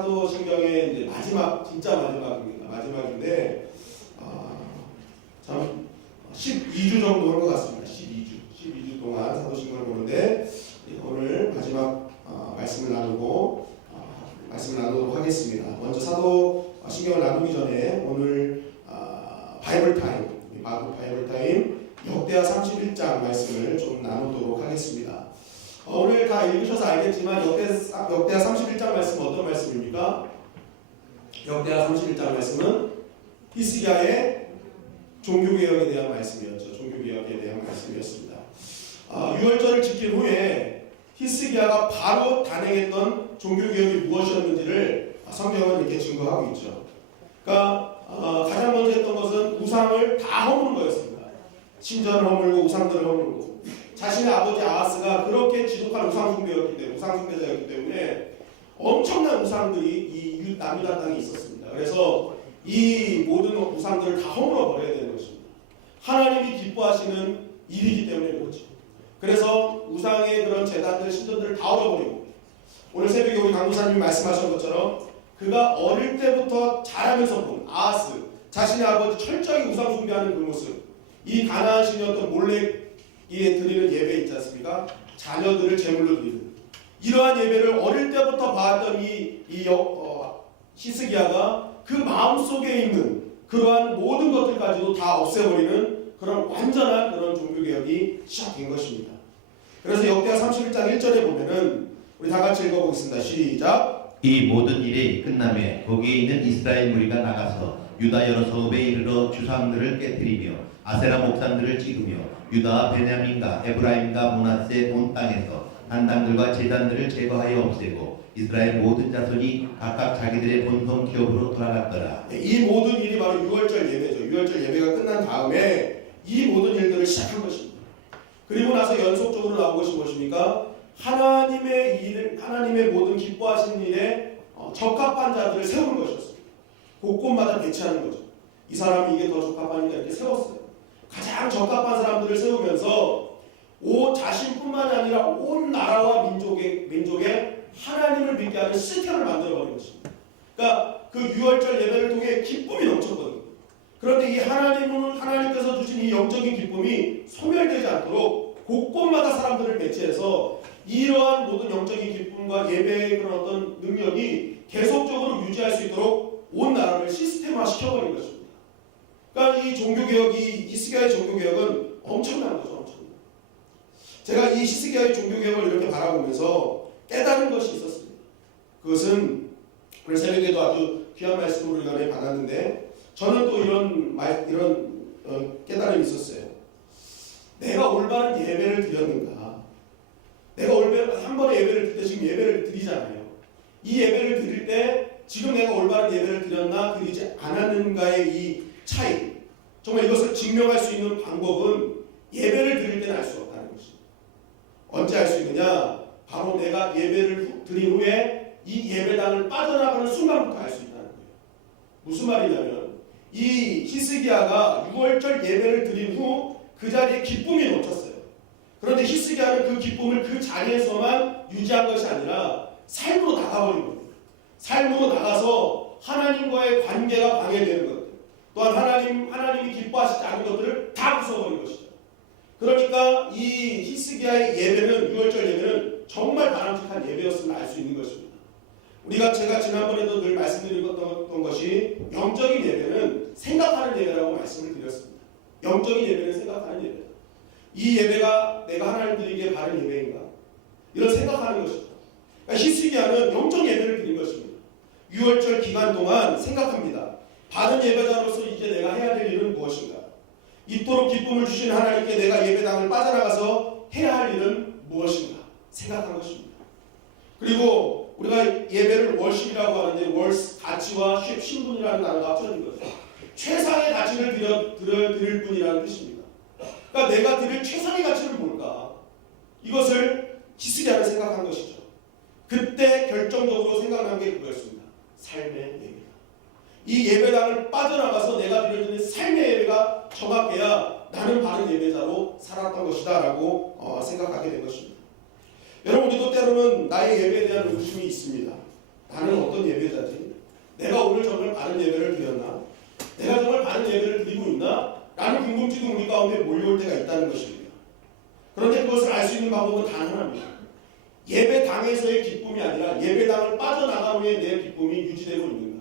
사도신경의 이제 마지막, 진짜 마지막입니다. 마지막인데, 참 12주 정도 한 것 같습니다. 12주 동안 사도신경을 보는데, 오늘 마지막 말씀을 나누도록 하겠습니다. 먼저 사도신경을 나누기 전에 오늘 바이블 타임 역대하 31장 말씀을 좀 나누도록 하겠습니다. 오늘 다 읽으셔서 알겠지만 역대하 31장 말씀은 어떤 말씀입니까? 역대하 31장 말씀은 히스기야의 종교개혁에 대한 말씀이었죠. 종교개혁에 대한 말씀이었습니다. 유월절을 지킨 후에 히스기야가 바로 단행했던 종교개혁이 무엇이었는지를 성경은 이렇게 증거하고 있죠. 그러니까 가장 먼저 했던 것은 우상을 다 허무는 거였습니다. 신전을 허물고 우상들을 허물고, 자신의 아버지 아하스가 그렇게 지독한 우상숭배자였기 때문에 엄청난 우상들이 이 남유다 땅에 있었습니다. 그래서 이 모든 우상들을 다 허물어 버려야 되는 것입니다. 하나님이 기뻐하시는 일이기 때문에 그렇죠. 그래서 우상의 그런 제단들, 신전들을 다 얼어버리고, 오늘 새벽에 우리 강도사님이 말씀하신 것처럼 그가 어릴 때부터 자라면서 본 아하스, 자신의 아버지 철저히 우상 숭배하는 그 모습, 이 가나안 신이었던 몰렉에 드리는 예배 있지 않습니까? 자녀들을 제물로 드리는 이러한 예배를 어릴 때부터 봐왔던 히스기야가 그 마음속에 있는 그러한 모든 것들까지도 다 없애버리는 그런 완전한 그런 종교개혁이 시작된 것입니다. 그래서 역대하 31장 1절에 보면은 우리 다 같이 읽어보겠습니다. 시작. 이 모든 일이 끝나매 거기에 있는 이스라엘 무리가 나가서 유다 여러 성읍에 이르러 주상들을 깨뜨리며 아세라 목상들을 찍으며 유다와 베냐민과 에브라임과 므낫세 온 땅에서 단당들과 제단들을 제거하여 없애고 이스라엘 모든 자손이 각각 자기들의 본성 기업으로 돌아갔더라. 이 모든 일이 바로 유월절 예배죠. 유월절 예배가 끝난 다음에 이 모든 일들을 시작한 것입니다. 그리고 나서 연속적으로 나온 것이 무엇입니까? 하나님의 모든 기뻐하시는 일에 적합한 자들을 세우는 것이었습니다. 곳곳마다 배치하는 거죠. 이 사람이 이게 더 적합하니까 이렇게 세웠어요. 가장 적합한 사람들을 세우면서 자신뿐만 아니라 온 나라와 민족의 하나님을 믿게 하는 시스템을 만들어버린 것입니다. 그러니까 그 유월절 예배를 통해 기쁨이 넘쳤거든요. 그런데 이 하나님께서 주신 이 영적인 기쁨이 소멸되지 않도록 곳곳마다 사람들을 배치해서 이러한 모든 영적인 기쁨과 예배의 그런 어떤 능력이 계속적으로 유지할 수 있도록 온 나라를 시스템화 시켜버린 것입니다. 그러니까 이 종교개혁이, 히스기야의 종교개혁은 엄청난 거죠. 엄청난. 제가 이 히스기야의 종교개혁을 이렇게 바라보면서 깨달은 것이 있었습니다. 그것은 오늘 새벽에도 아주 귀한 말씀으로 이간에 받았는데, 저는 또 이런 깨달음이 있었어요. 내가 올바른 예배를 드렸는가? 내가 한 번의 예배를 드릴 때 지금 예배를 드리잖아요. 이 예배를 드릴 때 지금 내가 올바른 예배를 드렸나 드리지 않았는가의 이 차이, 정말 이것을 증명할 수 있는 방법은 예배를 드릴 때는 알 수 없다는 것입니다. 언제 알 수 있느냐? 바로 내가 예배를 드린 후에 이 예배당을 빠져나가는 순간부터 알 수 있다는 거예요. 무슨 말이냐면 이 히스기야가 6월절 예배를 드린 후 그 자리에 기쁨이 넘쳤어요. 그런데 히스기야는 그 기쁨을 그 자리에서만 유지한 것이 아니라 삶으로 나가버린 겁니다. 삶으로 나가서 하나님과의 관계가 방해되는 것들, 또한 하나님이 기뻐하시지 않은 것들을 다 부숴버린 것이죠. 그러니까 이 히스기야의 예배는, 6월절 예배는 정말 바람직한 예배였음을 알 수 있는 것입니다. 제가 지난번에도 늘 말씀드렸던 것이, 영적인 예배는 생각하는 예배라고 말씀을 드렸습니다. 영적인 예배는 생각하는 예배다. 이 예배가 내가 하나님 드리기에 바른 예배인가? 이런 생각하는 것이죠. 그러니까 히스기야는 영적 예배를 드린 것입니다. 6월절 기간 동안 생각합니다. 바른 예배자로서 이제 내가 해야 될 일은 무엇인가? 이토록 기쁨을 주신 하나님께 내가 예배당을 빠져나가서 해야 할 일은 무엇인가? 생각한 것입니다. 그리고 우리가 예배를 월십이라고 하는데, 가치와 신분이라는 단어가 합쳐진 거죠. 최상의 가치를 드릴 뿐이라는 뜻입니다. 그러니까 내가 드릴 최상의 가치는 뭘까? 이것을 히스기야는 생각한 것이죠. 그때 결정적으로 생각난 게 그거였습니다. 삶의 예배다. 이 예배당을 빠져나가서 내가 드려지는 삶의 예배가 정확해야 나는 바른 예배자로 살았던 것이다 라고 생각하게 된 것입니다. 여러분, 우리도 때로는 나의 예배에 대한 의심이 있습니다. 나는 어떤 예배자지? 내가 오늘 정말 바른 예배를 드렸나? 내가 정말 바른 예배를 드리고 있나? 라는 궁금증이 우리 가운데 몰려올 때가 있다는 것입니다. 그런데 그것을 알 수 있는 방법은 단 하나입니다. 예배당에서의 기쁨이 아니라 예배당을 빠져나간 후에 내 기쁨이 유지되고 있는가?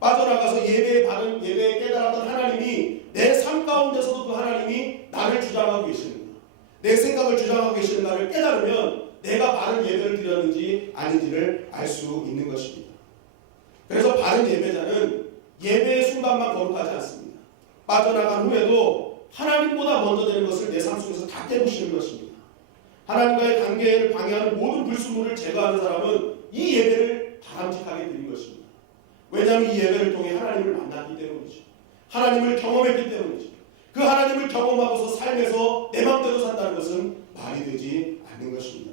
빠져나가서 예배에 깨달았던 하나님이 내 삶 가운데서도 그 하나님이 나를 주장하고 계시는가? 내 생각을 주장하고 계시는가를 깨달으면 내가 바른 예배를 드렸는지 아닌지를 알 수 있는 것입니다. 그래서 바른 예배자는 예배의 순간만 거룩하지 않습니다. 빠져나간 후에도 하나님보다 먼저 되는 것을 내 삶 속에서 다 깨우치는 것입니다. 하나님과의 관계를 방해하는 모든 불순물을 제거하는 사람은 이 예배를 바람직하게 드린 것입니다. 왜냐하면 이 예배를 통해 하나님을 만났기 때문이죠. 하나님을 경험했기 때문이죠. 그 하나님을 경험하고서 삶에서 내 마음대로 산다는 것은 말이 되지 않는 것입니다.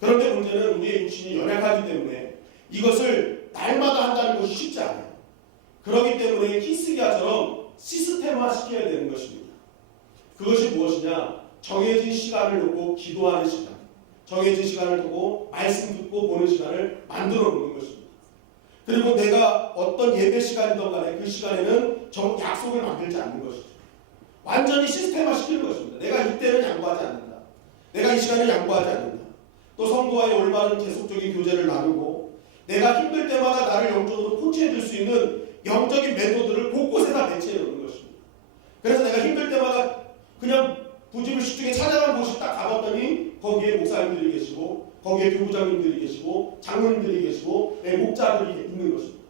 그런데 문제는 우리의 육신이 연약하기 때문에 이것을 날마다 한다는 것이 쉽지 않아요. 그렇기 때문에 히스기야처럼 시스템화 시켜야 되는 것입니다. 그것이 무엇이냐? 정해진 시간을 놓고 기도하는 시간, 정해진 시간을 두고 말씀 듣고 보는 시간을 만들어 놓는 것입니다. 그리고 내가 어떤 예배 시간이든 간에 그 시간에는 약속을 만들지 않는 것이죠. 완전히 시스템화 시키는 것입니다. 내가 이때는 양보하지 않는다. 내가 이 시간을 양보하지 않는다. 또 성도와의 올바른 계속적인 교제를 나누고 내가 힘들 때마다 나를 영적으로 코치해 줄 수 있는 영적인 메소드를 곳곳에다 배치해 놓는 것입니다. 그래서 내가 힘들 때마다 그냥 부지불식 중에 찾아간 곳이 딱 가봤더니 거기에 목사님들이 계시고 거기에 교부장님들이 계시고 장로님들이 계시고 목자들이 있는 것입니다.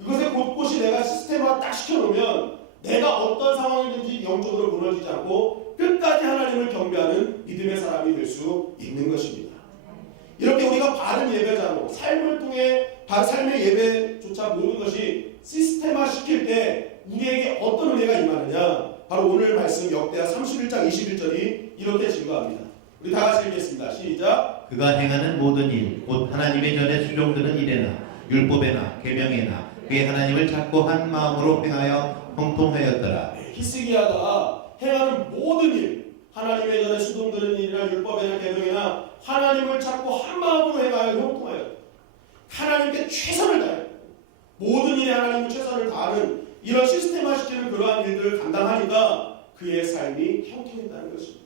이것에 곳곳이 내가 시스템화 딱 시켜놓으면 내가 어떤 상황이든지 영적으로 무너지지 않고 끝까지 하나님을 경배하는 믿음의 사람이 될 수 있는 것입니다. 이렇게 우리가 바른 예배자로 삶을 통해 삶의 예배조차 모든 것이 시스템화 시킬 때 우리에게 어떤 은혜가 임하느냐? 바로 오늘 말씀 역대하 31장 21절이 이렇게 증거합니다. 우리 다 같이 읽겠습니다. 시작. 그가 행하는 모든 일, 곧 하나님의 전에 수종드는 일에나 율법에나 계명에나 그의 하나님을 찾고 한 마음으로 행하여 형통하였더라. 히스기야가 행하는 모든 일, 하나님의 전에 수종드는 일이나 율법에나 계명에나 하나님을 찾고 한 마음으로 행하여 형통하였다. 하나님께 최선을 다해 모든 일에 하나님께 최선을 다하는 이런 시스템화시키는 그러한 일들을 감당하니까 그의 삶이 형통했다는 것입니다.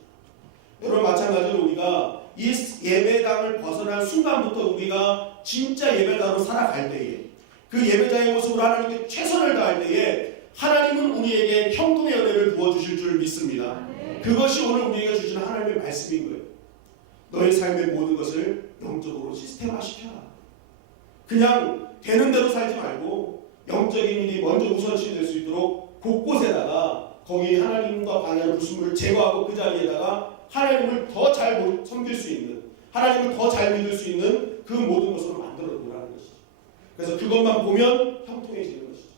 여러분 마찬가지로 우리가 이 예배당을 벗어난 순간부터 우리가 진짜 예배자로 살아갈 때에 그 예배자의 모습으로 하나님께 최선을 다할 때에 하나님은 우리에게 형통의 은혜를 부어주실 줄 믿습니다. 그것이 오늘 우리에게 주시는 하나님의 말씀인 거예요. 너의 삶의 모든 것을 영적으로 시스템화시켜라. 그냥 되는 대로 살지 말고 영적인 일이 먼저 우선시 될 수 있도록 곳곳에다가 거기 하나님과 방해하는 불순물을 제거하고 그 자리에다가 하나님을 더 잘 섬길 수 있는, 하나님을 더 잘 믿을 수 있는 그 모든 것으로 만들어 놓으라는 것이죠. 그래서 그것만 보면 형통해지는 것이죠.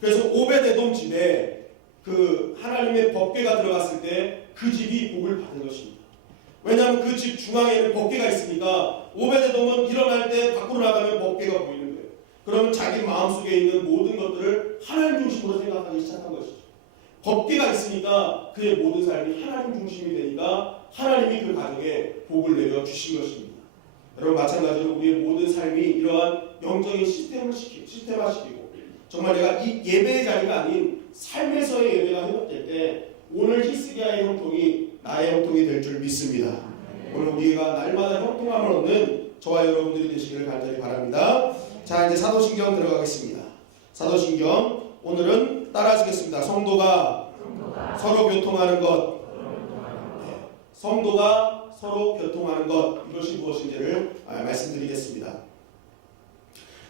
그래서 오벳에돔 집에 그 하나님의 법궤가 들어갔을 때 그 집이 복을 받은 것입니다. 왜냐하면 그 집 중앙에는 법궤가 있으니까 오벳에돔은 일어날 때 밖으로 나가면 법궤가 보이는 거예요. 그러면 자기 마음속에 있는 모든 것들을 하나님 중심으로 생각하기 시작한 것이죠. 법궤가 있으니까 그의 모든 삶이 하나님 중심이 되니까 하나님이 그 가정에 복을 내려 주신 것입니다. 여러분 마찬가지로 우리의 모든 삶이 이러한 영적인 시스템화시키고 정말 내가 이 예배의 자리가 아닌 삶에서의 예배가 회복될 때 오늘 히스기야의 형통이 나의 형통이 될 줄 믿습니다. 오늘 우리가 날마다 형통함을 얻는 저와 여러분들이 되시기를 간절히 바랍니다. 자, 이제 사도신경 들어가겠습니다. 사도신경 오늘은 따라하시겠습니다. 성도가 서로 교통하는 것. 네. 성도가 서로 교통하는 것. 이것이 무엇인지를 말씀드리겠습니다.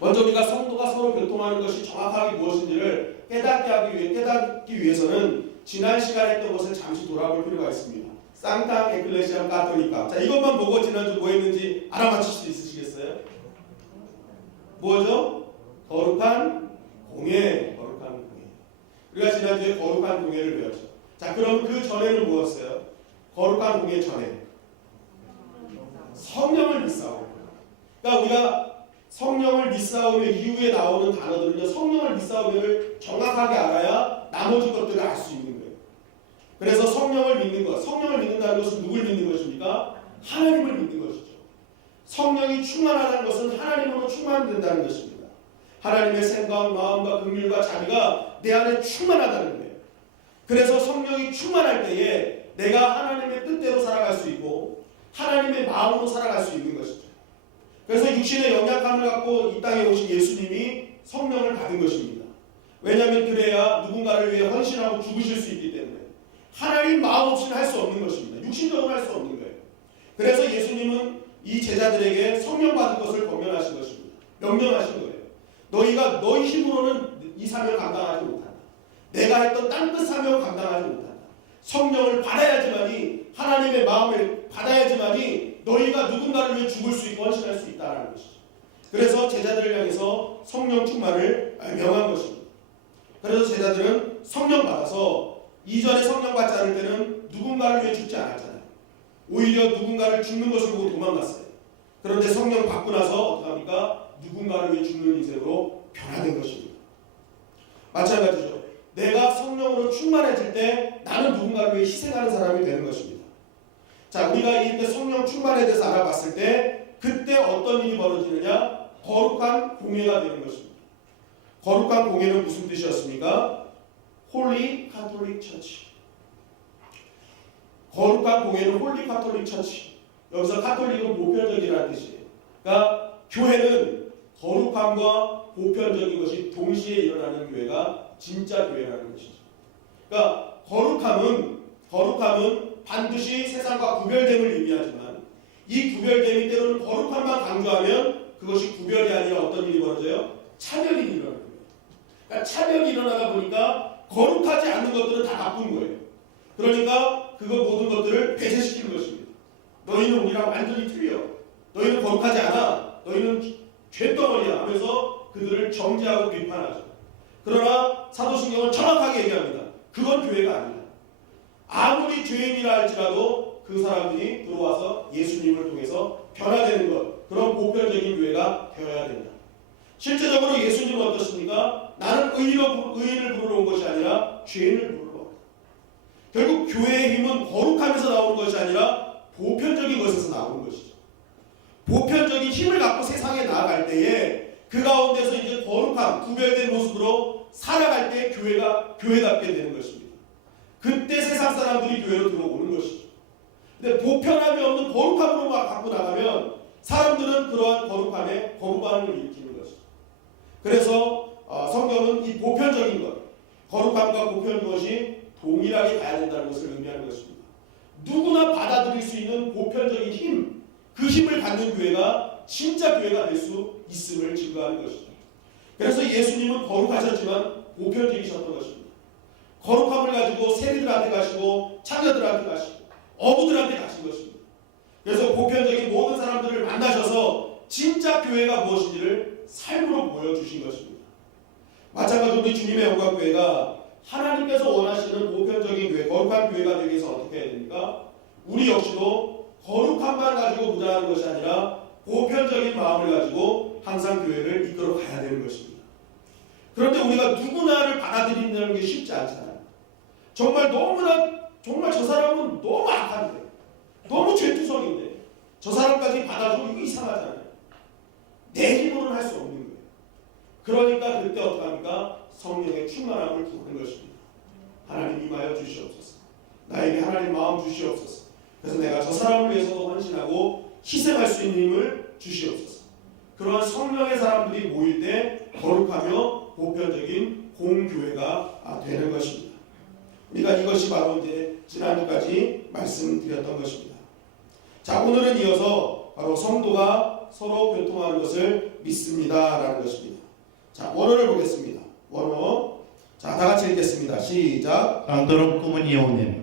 먼저 우리가 성도가 서로 교통하는 것이 정확하게 무엇인지를 깨닫기 위해서는 지난 시간에 했던 것을 잠시 돌아볼 필요가 있습니다. 상타 에클레시아 카톨리카. 자, 이것만 보고 지난주 뭐 했는지 알아맞힐 수 있으시겠어요? 뭐죠? 거룩한 공예. 거룩한 공예. 우리가 지난주에 거룩한 공예를 배웠죠. 자, 그럼 그 전에는 무엇이었어요? 거룩한 공예 전에 성령을 믿사오며. 그러니까 우리가 성령을 믿사오며 이후에 나오는 단어들은요, 성령을 믿사오며를 정확하게 알아야 나머지 것들을 알 수 있는 거예요. 그래서 성령을 믿는 것, 성령을 믿는다는 것은 누굴 믿는 것입니까? 하나님을 믿는 것이죠. 성령이 충만하다는 것은 하나님으로 충만된다는 것입니다. 하나님의 생각, 마음과 긍휼과 자비가 내 안에 충만하다는 거예요. 그래서 성령이 충만할 때에 내가 하나님의 뜻대로 살아갈 수 있고 하나님의 마음으로 살아갈 수 있는 것이죠. 그래서 육신의 연약함을 갖고 이 땅에 오신 예수님이 성령을 받은 것입니다. 왜냐하면 그래야 누군가를 위해 헌신하고 죽으실 수 있기 때문에 하나님 마음 없이는 할 수 없는 것입니다. 육신적으로 할 수 없는 거예요. 그래서 예수님은 이 제자들에게 성령 받은 것을 권면하신 것입니다. 명령하신 거예요. 너희가 너희 힘으로는 이 사명을 감당하지 못한다. 내가 했던 땅끝 사명을 감당하지 못한다. 성령을 받아야지만이 하나님의 마음을 받아야지만이 너희가 누군가를 위해 죽을 수 있고 헌신할 수 있다는 것이죠. 그래서 제자들을 향해서 성령 충만을 명한 것입니다. 그래서 제자들은 성령 받아서 이전에 성령 받지 않을 때는 누군가를 위해 죽지 않았잖아요. 오히려 누군가를 죽는 것을 보고 도망갔어요. 그런데 성령 받고 나서 어떻게 합니까? 누군가를 위해 죽는 인생으로 변화된 것입니다. 마찬가지죠. 내가 성령으로 충만해질 때 나는 누군가를 위해 희생하는 사람이 되는 것입니다. 자, 우리가 이때 성령 충만에 대해서 알아봤을 때 그때 어떤 일이 벌어지느냐? 거룩한 공예가 되는 것입니다. 거룩한 공예는 무슨 뜻이었습니까? 홀리 카톨릭 처치. 거룩한 공예는 홀리 카톨릭 처치. 여기서 카톨릭은 보편적이라는 뜻이에요. 그러니까 교회는 거룩함과 보편적인 것이 동시에 일어나는 교회가 진짜 교회라는 것이죠. 그러니까 거룩함은 반드시 세상과 구별됨을 의미하지만 이 구별됨이 때로는 거룩함만 강조하면 그것이 구별이 아니라 어떤 일이 벌어져요? 차별이 일어나는 거예요. 그러니까 차별이 일어나다 보니까 거룩하지 않는 것들은 다 나쁜 거예요. 그러니까 그 모든 것들을 배제시키는 것입니다. 너희는 우리랑 완전히 틀려. 너희는 거룩하지 않아. 너희는 죄덩어리야 하면서 그들을 정죄하고 비판하죠. 그러나 사도신경은 정확하게 얘기합니다. 그건 교회가 아니다. 아무리 죄인이라 할지라도 그 사람들이 들어와서 예수님을 통해서 변화되는 것, 그런 보편적인 교회가 되어야 된다. 실제적으로 예수님은 어떻습니까? 나는 의인을 부르러 온 것이 아니라 죄인을 부르러 왔다. 결국 교회의 힘은 거룩함에서 나오는 것이 아니라 보편적인 것에서 나오는 것이죠. 보편적인 힘을 갖고 세상에 나아갈 때에 그 가운데서 이제 거룩함, 구별된 모습으로 살아갈 때 교회가 교회답게 되는 것입니다. 그때 세상 사람들이 교회로 들어오는 것이죠. 근데 보편함이 없는 거룩함으로만 갖고 나가면 사람들은 그러한 거룩함에 거부반응을 일으키는 것이죠. 그래서 성경은 이 보편적인 것, 거룩함과 보편적인 것이 동일하게 가야 된다는 것을 의미하는 것입니다. 누구나 받아들일 수 있는 보편적인 힘, 그 힘을 갖는 교회가 진짜 교회가 될 수 있음을 증거하는 것이죠. 그래서 예수님은 거룩하셨지만 보편적이셨던 것입니다. 거룩함을 가지고 세리들한테 가시고 창녀들한테 가시고 어부들한테 가신 것입니다. 그래서 보편적인 모든 사람들을 만나셔서 진짜 교회가 무엇인지를 삶으로 보여주신 것입니다. 마찬가지로 우리 주님의 영광교회가 하나님께서 원하시는 보편적인 교회, 거룩한 교회가 되기 위해서 어떻게 해야 됩니까? 우리 역시도 거룩함만 가지고 무장하는 것이 아니라 보편적인 마음을 가지고 항상 교회를 이끌어 가야 되는 것입니다. 그런데 우리가 누구나를 받아들인다는 게 쉽지 않잖아요. 정말 저 사람은 너무 악한데, 너무 죄투성인데 저 사람까지 받아주고 이거 이상하잖아요. 내 힘으로는 할 수 없는 거예요. 그러니까 그때 어떡합니까? 성령의 충만함을 구하는 것입니다. 하나님 임하여 주시옵소서. 나에게 하나님 마음 주시옵소서. 그래서 내가 저 사람을 위해서도 헌신하고 희생할 수 있는 힘을 주시옵소서. 그러한 성령의 사람들이 모일 때 거룩하며 보편적인 공교회가 되는 것입니다. 우리가 이것이 바로 이제 지난주까지 말씀드렸던 것입니다. 자, 오늘은 이어서 바로 성도가 서로 교통하는 것을 믿습니다라는 것입니다. 자, 원어를 보겠습니다. 원어. 자, 다 같이 읽겠습니다. 시작. 깡도록 꾸무니오님.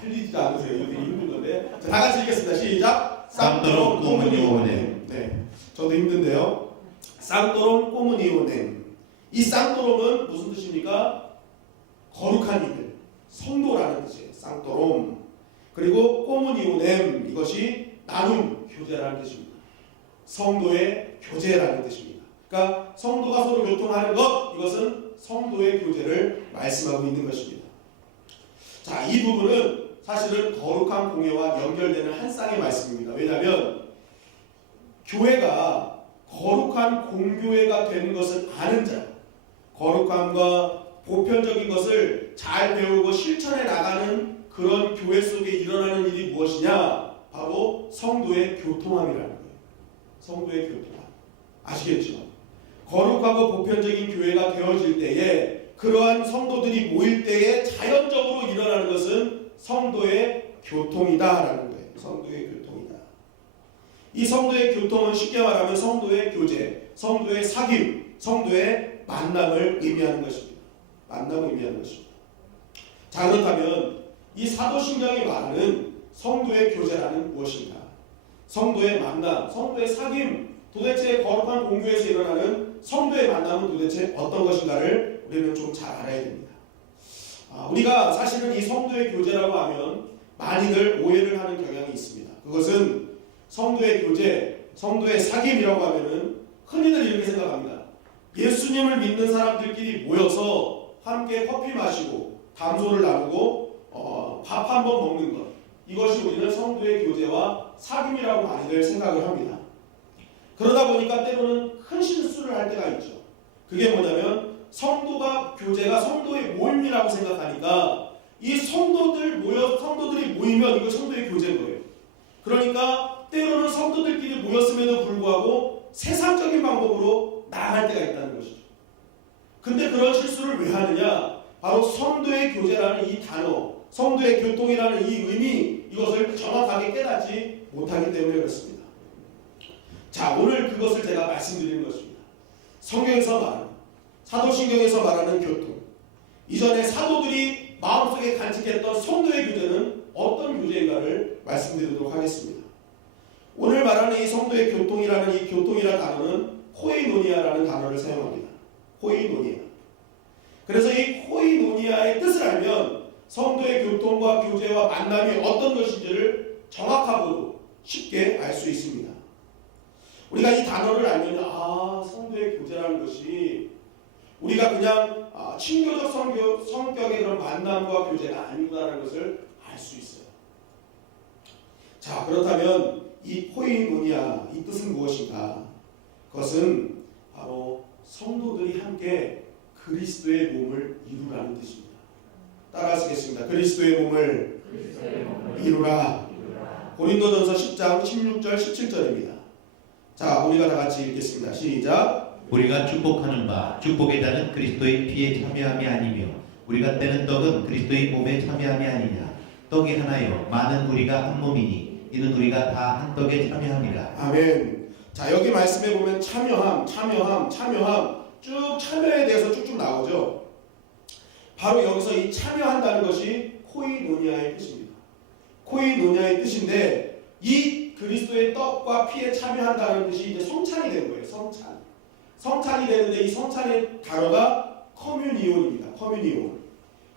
틀리지 않으세요. 이거 되게 힘든 건데. 자, 다 같이 읽겠습니다. 시작. 쌍도롬 꼬무니오넴. 네, 저도 힘든데요. 쌍도롬 꼬무니오넴. 이 쌍도롬은 무슨 뜻입니까? 거룩한 이들, 성도라는 뜻이에요. 쌍도롬. 그리고 꼬무니오넴, 이것이 나눔, 교제라는 뜻입니다. 성도의 교제라는 뜻입니다. 그러니까 성도가 서로 교통하는 것, 이것은 성도의 교제를 말씀하고 있는 것입니다. 자, 이 부분은 사실은 거룩한 공예와 연결되는 한 쌍의 말씀입니다. 왜냐하면 교회가 거룩한 공교회가 되는 것을 아는 자, 거룩함과 보편적인 것을 잘 배우고 실천해 나가는 그런 교회 속에 일어나는 일이 무엇이냐? 바로 성도의 교통함이라는 거예요. 성도의 교통함. 아시겠죠? 거룩하고 보편적인 교회가 되어질 때에 그러한 성도들이 모일 때에 자연적으로 일어나는 것은 성도의 교통이다라는 거예요. 성도의 교통이다. 이 성도의 교통은 쉽게 말하면 성도의 교제, 성도의 사귐, 성도의 만남을 의미하는 것입니다. 만남을 의미하는 것입니다. 자, 그렇다면 이 사도신경이 말하는 성도의 교제라는 무엇인가? 성도의 만남, 성도의 사귐, 도대체 거룩한 공교에서 일어나는 성도의 만남은 도대체 어떤 것인가를 우리는 좀 잘 알아야 됩니다. 우리가 사실은 이 성도의 교제라고 하면 많이들 오해를 하는 경향이 있습니다. 그것은 성도의 교제, 성도의 사귐이라고 하면은 흔히들 이렇게 생각합니다. 예수님을 믿는 사람들끼리 모여서 함께 커피 마시고 담소를 나누고 밥 한 번 먹는 것, 이것이 우리는 성도의 교제와 사귐이라고 많이들 생각을 합니다. 그러다 보니까 때로는 큰 실수를 할 때가 있죠. 그게 뭐냐면 성도가 교제가 성도의 모임이라고 생각하니까 이 성도들이 모이면 이거 성도의 교제인 거예요. 그러니까 때로는 성도들끼리 모였음에도 불구하고 세상적인 방법으로 나아갈 때가 있다는 것이죠. 근데 그런 실수를 왜 하느냐? 바로 성도의 교제라는 이 단어, 성도의 교통이라는 이 의미, 이것을 정확하게 깨닫지 못하기 때문에 그렇습니다. 자, 오늘 그것을 제가 말씀드리는 것입니다. 성경에서 말하는, 사도신경에서 말하는 교통, 이전에 사도들이 마음속에 간직했던 성도의 교제는 어떤 교제인가를 말씀드리도록 하겠습니다. 오늘 말하는 이 성도의 교통이라는 이 교통이라는 단어는 코이노니아라는 단어를 사용합니다. 코이노니아. 그래서 이 코이노니아의 뜻을 알면 성도의 교통과 교제와 만남이 어떤 것인지를 정확하고도 쉽게 알 수 있습니다. 우리가 이 단어를 알면 성도의 교제라는 것이 우리가 그냥 친교적 성격의 그런 만남과 교제가 아니구나라는 것을 알 수 있어요. 자, 그렇다면 이 코이노니아, 이 뜻은 무엇인가? 그것은 바로 성도들이 함께 그리스도의 몸을 이루라는 뜻입니다. 따라하시겠습니다. 그리스도의 몸을 이루라. 고린도전서 10장 16절 17절입니다. 자, 우리가 다 같이 읽겠습니다. 시작. 우리가 축복하는 바 축복의 자는 그리스도의 피에 참여함이 아니며 우리가 떼는 떡은 그리스도의 몸에 참여함이 아니냐. 떡이 하나요 많은 우리가 한 몸이니 이는 우리가 다 한 떡에 참여함이라. 아멘. 자, 여기 말씀에 보면 참여함 쭉 참여에 대해서 쭉쭉 나오죠. 바로 여기서 이 참여한다는 것이 코이노니아의 뜻입니다. 코이노니아의 뜻인데 이 그리스도의 떡과 피에 참여한다는 뜻이 이제 성찬이 되는 거예요. 성찬이 되는데 이 성찬의 단어가 커뮤니온입니다.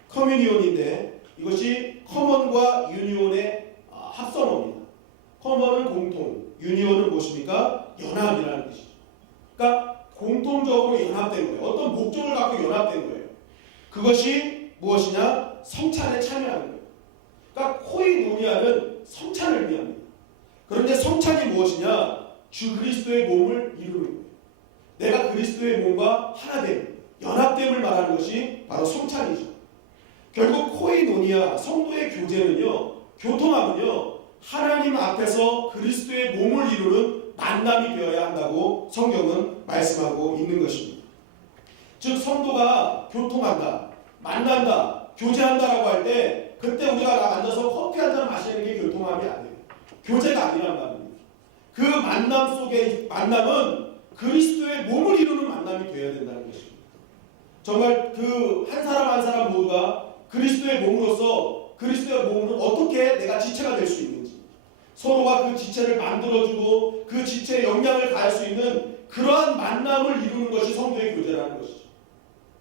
커뮤니온인데 이것이 커먼과 유니온의 합성어입니다. 커먼은 공통, 유니온은 무엇입니까? 연합이라는 뜻이죠. 그러니까 공통적으로 연합된 거예요. 어떤 목적을 갖고 연합된 거예요. 그것이 무엇이냐? 성찬에 참여하는 거예요. 그러니까 코이노니아는 성찬을 의미합니다. 그런데 성찬이 무엇이냐? 주 그리스도의 몸을 이루는 거예요. 내가 그리스도의 몸과 하나됨, 연합됨을 말하는 것이 바로 성찬이죠. 결국 코이노니아, 성도의 교제는요, 교통하면요, 하나님 앞에서 그리스도의 몸을 이루는 만남이 되어야 한다고 성경은 말씀하고 있는 것입니다. 즉 성도가 교통한다, 만난다, 교제한다라고 할 때 그때 우리가 앉아서 커피 한 잔 마시는 게 교통함이 아니에요. 교제가 아니란 말입니다. 그 만남 속의 만남은 그리스도의 몸을 이루는 만남이 되어야 된다는 것입니다. 정말 그 한 사람 한 사람 모두가 그리스도의 몸으로서 그리스도의 몸으로 어떻게 내가 지체가 될 수 있는지, 서로가 그 지체를 만들어주고 그 지체에 영향을 가할 수 있는 그러한 만남을 이루는 것이 성도의 교제라는 것이죠.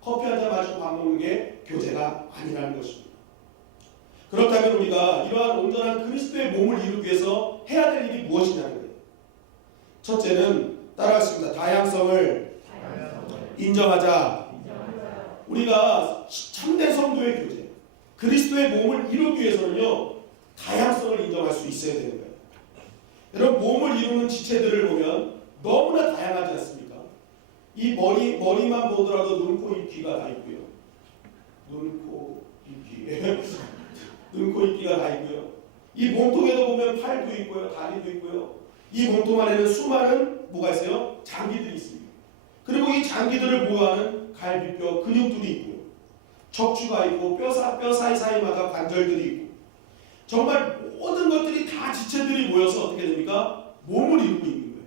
커피 한 잔 마시고 밥 먹는 게 교제가 아니라는 것입니다. 그렇다면 우리가 이러한 온전한 그리스도의 몸을 이루기 위해서 해야 될 일이 무엇이냐는 거예요. 첫째는 따라하겠습니다. 다양성을 인정하자. 우리가 참된 성도의 교제, 그리스도의 몸을 이루기 위해서는요, 다양성을 인정할 수 있어야 되는 거예요. 여러분, 몸을 이루는 지체들을 보면 너무나 다양하지 않습니까? 이 머리만 보더라도 눈, 코, 입, 귀가 다 있고요. 눈, 코, 입, 귀. 눈, 코, 입, 귀가 다 있고요. 이 몸통에도 보면 팔도 있고요. 다리도 있고요. 이 몸통 안에는 수많은 뭐가 있어요? 장기들이 있습니다. 그리고 이 장기들을 보호하는 갈비뼈, 근육들이 있고요. 척추가 있고 뼈 사이사이마다 관절들이 있고, 정말 모든 것들이 다 지체들이 모여서 어떻게 됩니까? 몸을 이루고 있는 거예요.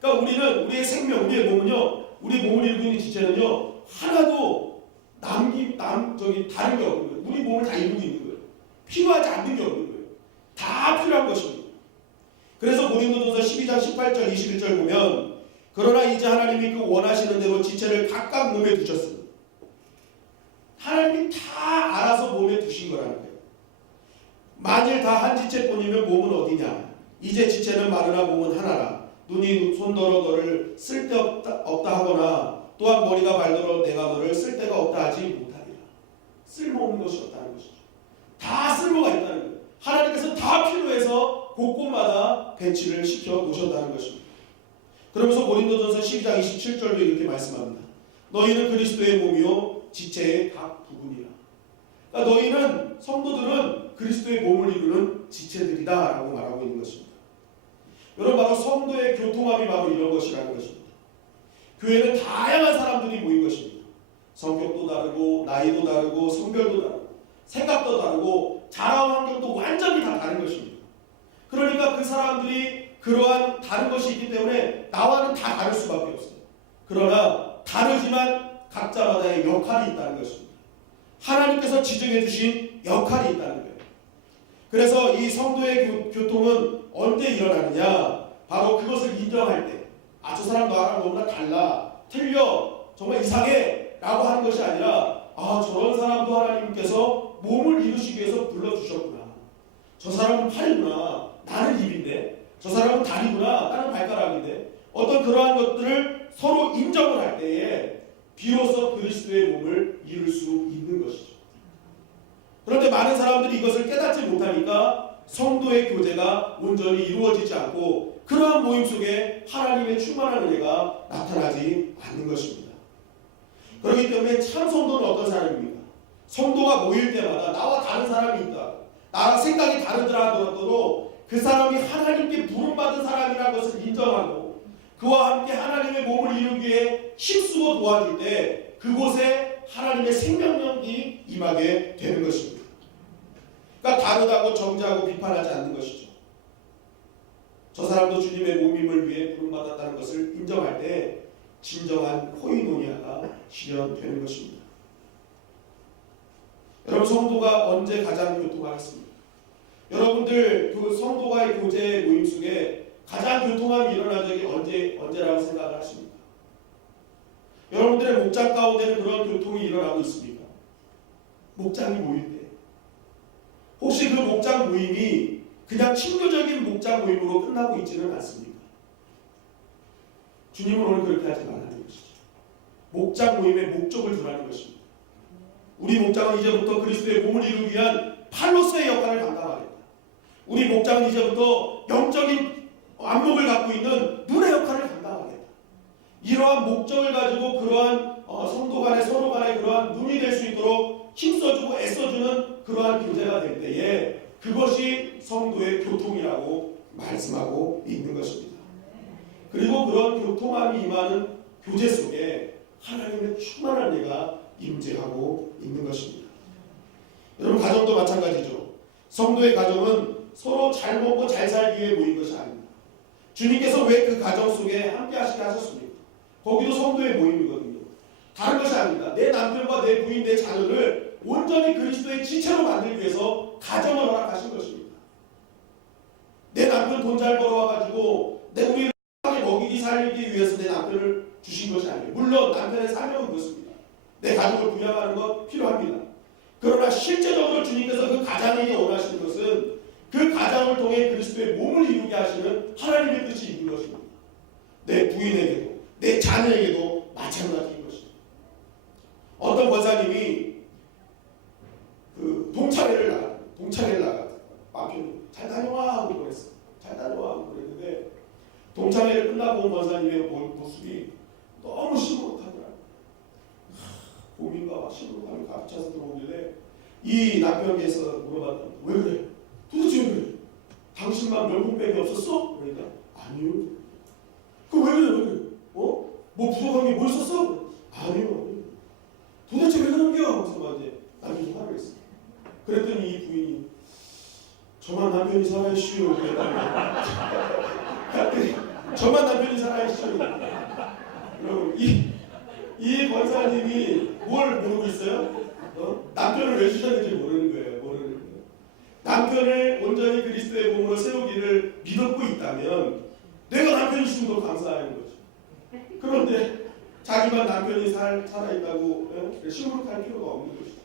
그러니까 우리는 우리의 생명, 우리의 몸은요, 우리 몸을 이루고 있는 지체는요, 하나도 다른 게 없는 거예요. 우리 몸을 다 이루고 있는 거예요. 필요하지 않는 게 없는 거예요. 다 필요한 것입니다. 그래서 고린도전서 12장 18절 21절 보면, 그러나 이제 하나님이 그 원하시는 대로 지체를 각각 몸에 두셨습니다. 하나님이 다 알아서 몸에 두신 거라는 거예요. 만일 다 한 지체뿐이면 몸은 어디냐? 이제 지체는 많으나 몸은 하나라. 눈이 손더러 너를 쓸데없다 하거나, 또한 머리가 발더러 내가 너를 쓸데가 없다 하지 못하리라. 쓸모없는 것이 없다는 것이죠. 다 쓸모가 있다는 거예요. 하나님께서 다 필요해서 곳곳마다 배치를 시켜 놓으셨다는 것입니다. 그러면서 고린도전서 12장 27절도 이렇게 말씀합니다. 너희는 그리스도의 몸이요 지체의 각 부분이라. 그러니까 너희는, 성도들은 그리스도의 몸을 이루는 지체들이다 라고 말하고 있는 것입니다. 여러분, 바로 성도의 교통함이 바로 이런 것이라는 것입니다. 교회는 다양한 사람들이 모인 것입니다. 성격도 다르고, 나이도 다르고, 성별도 다르고, 생각도 다르고, 자라온 환경도 완전히 다 다른 것입니다. 그러니까 그 사람들이 그러한 다른 것이 있기 때문에 나와는 다 다를 수밖에 없어요. 그러나 다르지만 각자마다의 역할이 있다는 것입니다. 하나님께서 지정해 주신 역할이 있다는 거예요. 그래서 이 성도의 교통은 언제 일어나느냐? 바로 그것을 인정할 때, 아, 저 사람 나랑 너무나 달라, 틀려, 정말 이상해 라고 하는 것이 아니라, 아, 저런 사람도 하나님께서 몸을 이루시기 위해서 불러주셨구나. 저 사람은 팔이구나, 나는 입인데, 저 사람은 다리구나, 나는 발가락인데, 어떤 그러한 것들을 서로 인정을 할 때에 비로소 그리스도의 몸을 이룰 수 있는 것이죠. 그런데 많은 사람들이 이것을 깨닫지 못하니까 성도의 교제가 온전히 이루어지지 않고, 그러한 모임 속에 하나님의 충만한 은혜가 나타나지 않는 것입니다. 그렇기 때문에 참 성도는 어떤 사람입니까? 성도가 모일 때마다 나와 다른 사람이 있다, 나랑 생각이 다르더라 하더라도 그 사람이 하나님께 부름받은 사람이라는 것을 인정하고, 그와 함께 하나님의 몸을 이루기 위해 힘쓰고 도와줄 때 그곳에 하나님의 생명력이 임하게 되는 것입니다. 그러니까 다르다고 정죄하고 비판하지 않는 것이죠. 저 사람도 주님의 몸임을 위해 부름받았다는 것을 인정할 때 진정한 코이노니아가 실현되는 것입니다. 여러분, 성도가 언제 가장 교통하겠습니까? 여러분들 그 성도와의 교제 모임 속에 가장 교통함이 일어난 적이 언제라고 생각을 하십니까? 여러분들의 목장 가운데는 그런 교통이 일어나고 있습니까? 목장이 모일 때. 혹시 그 목장 모임이 그냥 친교적인 목장 모임으로 끝나고 있지는 않습니까? 주님은 오늘 그렇게 하지 말라는 것이죠. 목장 모임의 목적을 두라는 것입니다. 우리 목장은 이제부터 그리스도의 몸을 이루기 위한 팔로서의 역할을 감당하겠다. 우리 목장은 이제부터 영적인 안목을 갖고 있는 눈의 역할을 감당하겠다. 이러한 목적을 가지고 그러한 성도 간에 서로 간에 그러한 눈이 될 수 있도록 힘써주고 애써주는 그러한 교제가 될 때에 그것이 성도의 교통이라고 말씀하고 있는 것입니다. 그리고 그런 교통함이 임하는 교제 속에 하나님의 충만한 은혜가 임재하고 있는 것입니다. 여러분, 가정도 마찬가지죠. 성도의 가정은 서로 잘 먹고 잘 살기 위해 모인 것이 아닙니다. 주님께서 왜 그 가정 속에 함께 하시게 하셨습니까? 거기도 성도의 모임이거든요. 다른 것이 아닙니다. 내 남편과 내 부인, 내 자녀를 온전히 그리스도의 지체로 만들기 위해서 가정을 허락하신 것입니다. 내 남편 돈 잘 벌어와가지고 내 우리를 먹이기 살리기 위해서 내 남편을 주신 것이 아니에요. 물론 남편의 사명은 그렇습니다. 내 가족을 부양하는 것 필요합니다. 그러나 실제적으로 주님께서 그 가장에게 원하시는 것은 그 가장을 통해 그리스도의 몸을 이루게 하시는 하나님의 뜻이 있는 것입니다. 내 부인에게도 내 자녀에게도 마찬가지인 것입니다. 어떤 권사님이 그 동창회를 나갔다. 마피노 끝나고 온 권사님의 모습이 너무 시무룩하더라고요. 고민과 시무룩함이 가득 차서 들어오길래 이 남편께서 물어봤더니 왜 그래? 도대체 왜 그래? 당신만 명분백이 없었어? 그러니까 아니요. 그럼 왜 그래? 왜 그래? 뭐 부족한 게 뭐 있었어? 아니요. 도대체 왜 그런겨? 하면서 이제 남편이 화를 했어요. 그랬더니 이 부인이 저만 남편이 살아있슈. 저만 남편이 살아있슈. 여러분 이 권사님이 뭘 모르고 있어요? 남편을 왜 주셨는지 모르는 거예요. 남편을 온전히 그리스도의 몸으로 세우기를 믿었고 있다면 내가 남편이 있으면 더 감사하는 거죠. 그런데 자기만 남편이 살아있다고 시무룩할 필요가 없는 것이죠.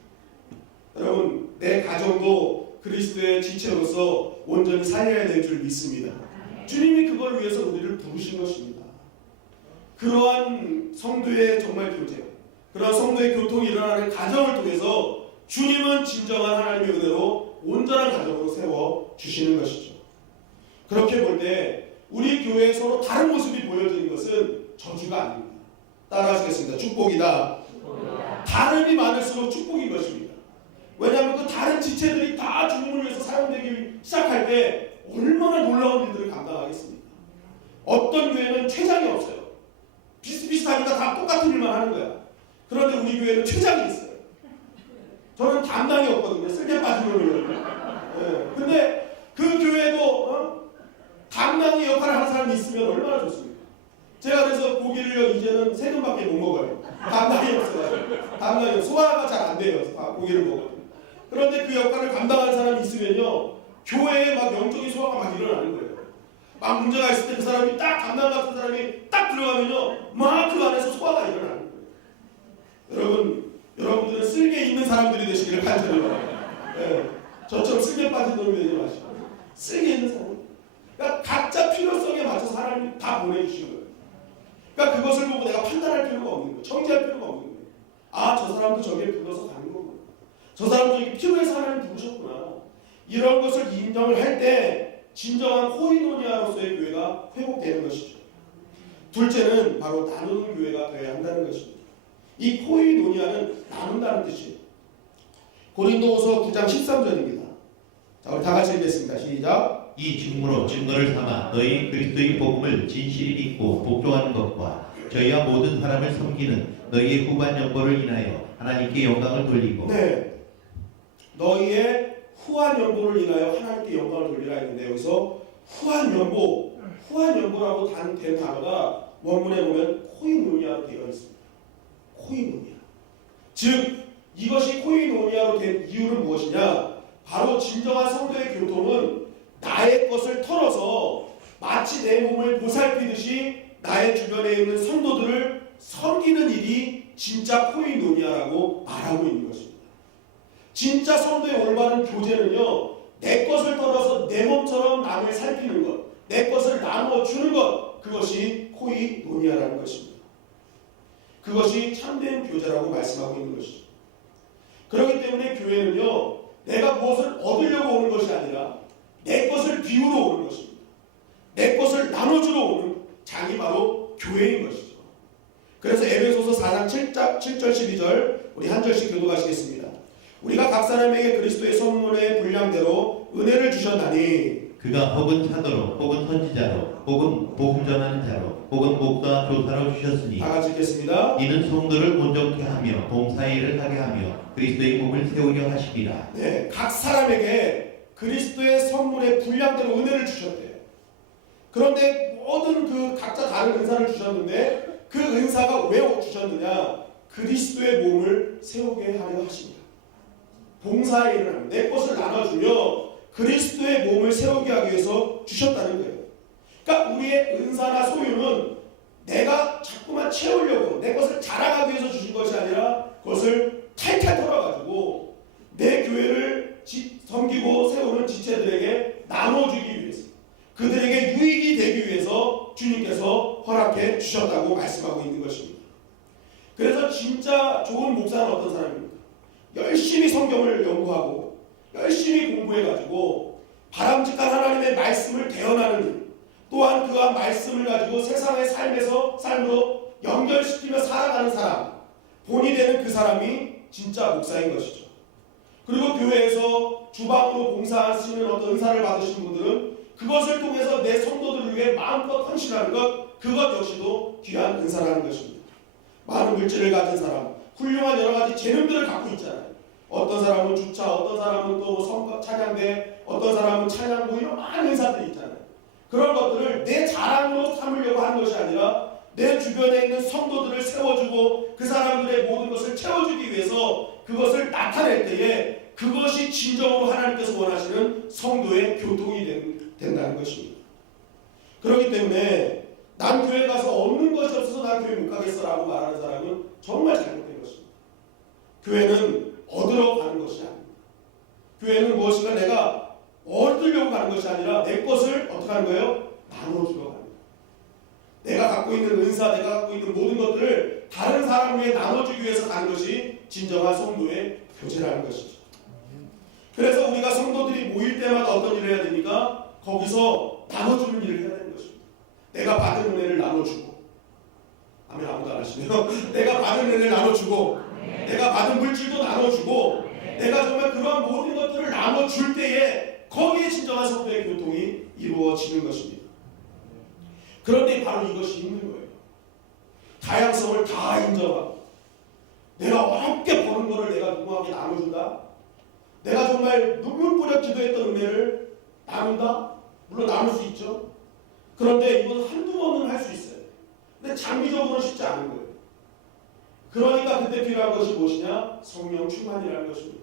여러분, 내 가정도 그리스도의 지체로서 온전히 살려야 될 줄 믿습니다. 주님이 그걸 위해서 우리를 부르신 것입니다. 그러한 성도의 정말 교제, 그러한 성도의 교통이 일어나는 가정을 통해서 주님은 진정한 하나님의 은혜로 온전한 가정으로 세워주시는 것이죠. 그렇게 볼 때 우리 교회에 서로 다른 모습이 보여지는 것은 저주가 아닙니다. 따라하시겠습니다. 축복이다. 다름이 많을수록 축복인 것입니다. 왜냐하면 그 다른 지체들이 다 주님을 위해서 사용되기 시작할 때 얼마나 놀라운 일들을 감당하겠습니까? 어떤 교회는 최장이 없어요. 비슷비슷하니까 다 똑같은 일만 하는 거야. 그런데 우리 교회는 최장이 있어요. 저는 담당이 없거든요. 쓸개 빠지면. 근데 그 교회도 담당의 역할을 하는 사람이 있으면 얼마나 좋습니까? 제가 그래서 고기를 이제는 세금밖에 못 먹어요. 담당이 없어요. 담당이 소화가 잘 안 돼요. 고기를 먹어요. 그런데 그 역할을 감당하는 사람이 있으면요, 교회에 막 영적인 소화가 막 일어나는 거예요. 막 문제가 있을 때 그 사람이 딱 담당 같은 사람이 딱 들어가면요, 막 그 안에서 소화가 일어나는 거예요. 여러분들은 쓸개 있는 사람들이 되시기를 간절히 바랍니다. 저처럼 쓸개 빠진 놈이 되지 마시고 쓸개 있는 사람. 그러니까 각자 필요성에 맞춰서 하나님이 다 보내주신 거예요. 그러니까 그것을 보고 내가 판단할 필요가 없는 거예요. 정지할 필요가 없는 거예요. 아, 저 사람도 저기에 불러서 가는 거구나. 저 사람도 저기 필요해서 하나님 부르셨구나. 이런 것을 인정을 할 때 진정한 코이노니아로서의 교회가 회복되는 것이죠. 둘째는 바로 나누는 교회가 되어야 한다는 것입니다. 이 코이노니아는 나눈다는 뜻이에요. 고린도후서 9장 13절입니다. 자, 우리 다 같이 읽겠습니다. 시작. 이 증거로 증거를 삼아 너희 그리스도의 복음을 진실히 믿고 복종하는 것과 저희와 모든 사람을 섬기는 너희의 후반 연보를 인하여 하나님께 영광을 돌리고. 네, 너희의 후한 연보를 인하여 하나님께 영광을 돌리라 했는데, 여기서 후한 연보라고 된 단어가 원문에 보면 코이노니아로 되어 있습니다. 코이노니아. 즉 이것이 코이노니아로 된 이유는 무엇이냐? 바로 진정한 성도의 교통은 나의 것을 털어서 마치 내 몸을 보살피듯이 나의 주변에 있는 성도들을 섬기는 일이 진짜 코이노니아라고 말하고 있는 것입니다. 진짜 성도의 올바른 교제는요, 내 것을 털어서 내 몸처럼 남을 살피는 것, 내 것을 나누어 주는 것, 그것이 코이노니아라는 것입니다. 그것이 참된 교제라고 말씀하고 있는 것이죠. 그렇기 때문에 교회는요, 내가 무엇을 얻으려고 오는 것이 아니라 내 것을 비우러 오는 것입니다. 내 것을 나눠주러 오는 장이 바로 교회인 것이죠. 그래서 에베소서 4장 7절 12절 우리 한 절씩 교독하시겠습니다. 우리가 각 사람에게 그리스도의 선물의 분량대로 은혜를 주셨나니 그가 혹은 사도로 혹은 선지자로 혹은 복음 전하는 자로 혹은 목사 교사로 주셨으니 다 같이 읽겠습니다. 이는 성도를 온전케 하며 봉사의 일을 하게 하며 그리스도의 몸을 세우려 하시리라. 네, 각 사람에게 그리스도의 선물의 분량대로 은혜를 주셨대요. 그런데 모든 그 각자 다른 은사를 주셨는데 그 은사가 왜 주셨느냐? 그리스도의 몸을 세우게 하려 하십니다. 봉사의 일을 하며 내 것을 나눠주며 그리스도의 몸을 세우게 하기 위해서 주셨다는 거예요. 그러니까 우리의 은사나 소유는 내가 자꾸만 채우려고 내 것을 자랑하기 위해서 주신 것이 아니라 그것을 탈탈 털어가지고 내 교회를 섬기고 세우는 지체들에게 나눠주기 위해서, 그들에게 유익이 되기 위해서 주님께서 허락해 주셨다고 말씀하고 있는 것입니다. 그래서 진짜 좋은 목사는 어떤 사람입니까? 열심히 성경을 연구하고 열심히 공부해가지고 바람직한 하나님의 말씀을 대언하는 일, 또한 그와 말씀을 가지고 세상의 삶으로 연결시키며 살아가는 사람, 본이 되는 그 사람이 진짜 목사인 것이죠. 그리고 교회에서 주방으로 봉사하시는 어떤 은사를 받으신 분들은 그것을 통해서 내 성도들을 위해 마음껏 헌신하는 것, 그것 역시도 귀한 은사라는 것입니다. 많은 물질을 가진 사람, 훌륭한 여러 가지 재능들을 갖고 있잖아요. 어떤 사람은 주차, 어떤 사람은 또 찬양대, 어떤 사람은 찬양부, 이런 많은 은사들이 있잖아요. 그런 것들을 내 자랑으로 삼으려고 하는 것이 아니라 내 주변에 있는 성도들을 세워주고 그 사람들의 모든 것을 채워주기 위해서 그것을 나타낼 때에 그것이 진정으로 하나님께서 원하시는 성도의 교통이 된다는 것입니다. 그렇기 때문에 난 교회 가서 얻는 것이 없어서 난 교회 못 가겠어라고 말하는 사람은 정말 잘못된 것입니다. 교회는 얻으러 가는 것이 아닙니다. 교회는 무엇인가 내가 얻으려고 가는 것이 아니라 내 것을 어떻게 하는 거예요? 나눠주러 가는 거예요. 내가 갖고 있는 은사, 내가 갖고 있는 모든 것들을 다른 사람 위해 나눠주기 위해서 가는 것이 진정한 성도의 교제라는 것이죠. 그래서 우리가 성도들이 모일 때마다 어떤 일을 해야 됩니까? 거기서 나눠주는 일을 해야 되는 것입니다. 내가 받은 은혜를 나눠주고, 아멘. 아무도 안 하시네요. 내가 받은 은혜를 나눠주고, 내가 받은 물질도 나눠주고, 내가 정말 그러한 모든 것들을 나눠줄 때에 거기에 진정한 성도의 교통이 이루어지는 것입니다. 그런데 바로 이것이 있는 거예요. 다양성을 다 인정하고, 내가 어렵게 버는 것을 내가 누구에게 나눠준다? 내가 정말 눈물 뿌려 기도했던 은혜를 나눈다? 물론 나눌 수 있죠. 그런데 이건 한두 번은 할 수 있어요. 근데 장기적으로는 쉽지 않은 거예요. 그러니까 그때 필요한 것이 무엇이냐? 성령 충만이라는 것입니다.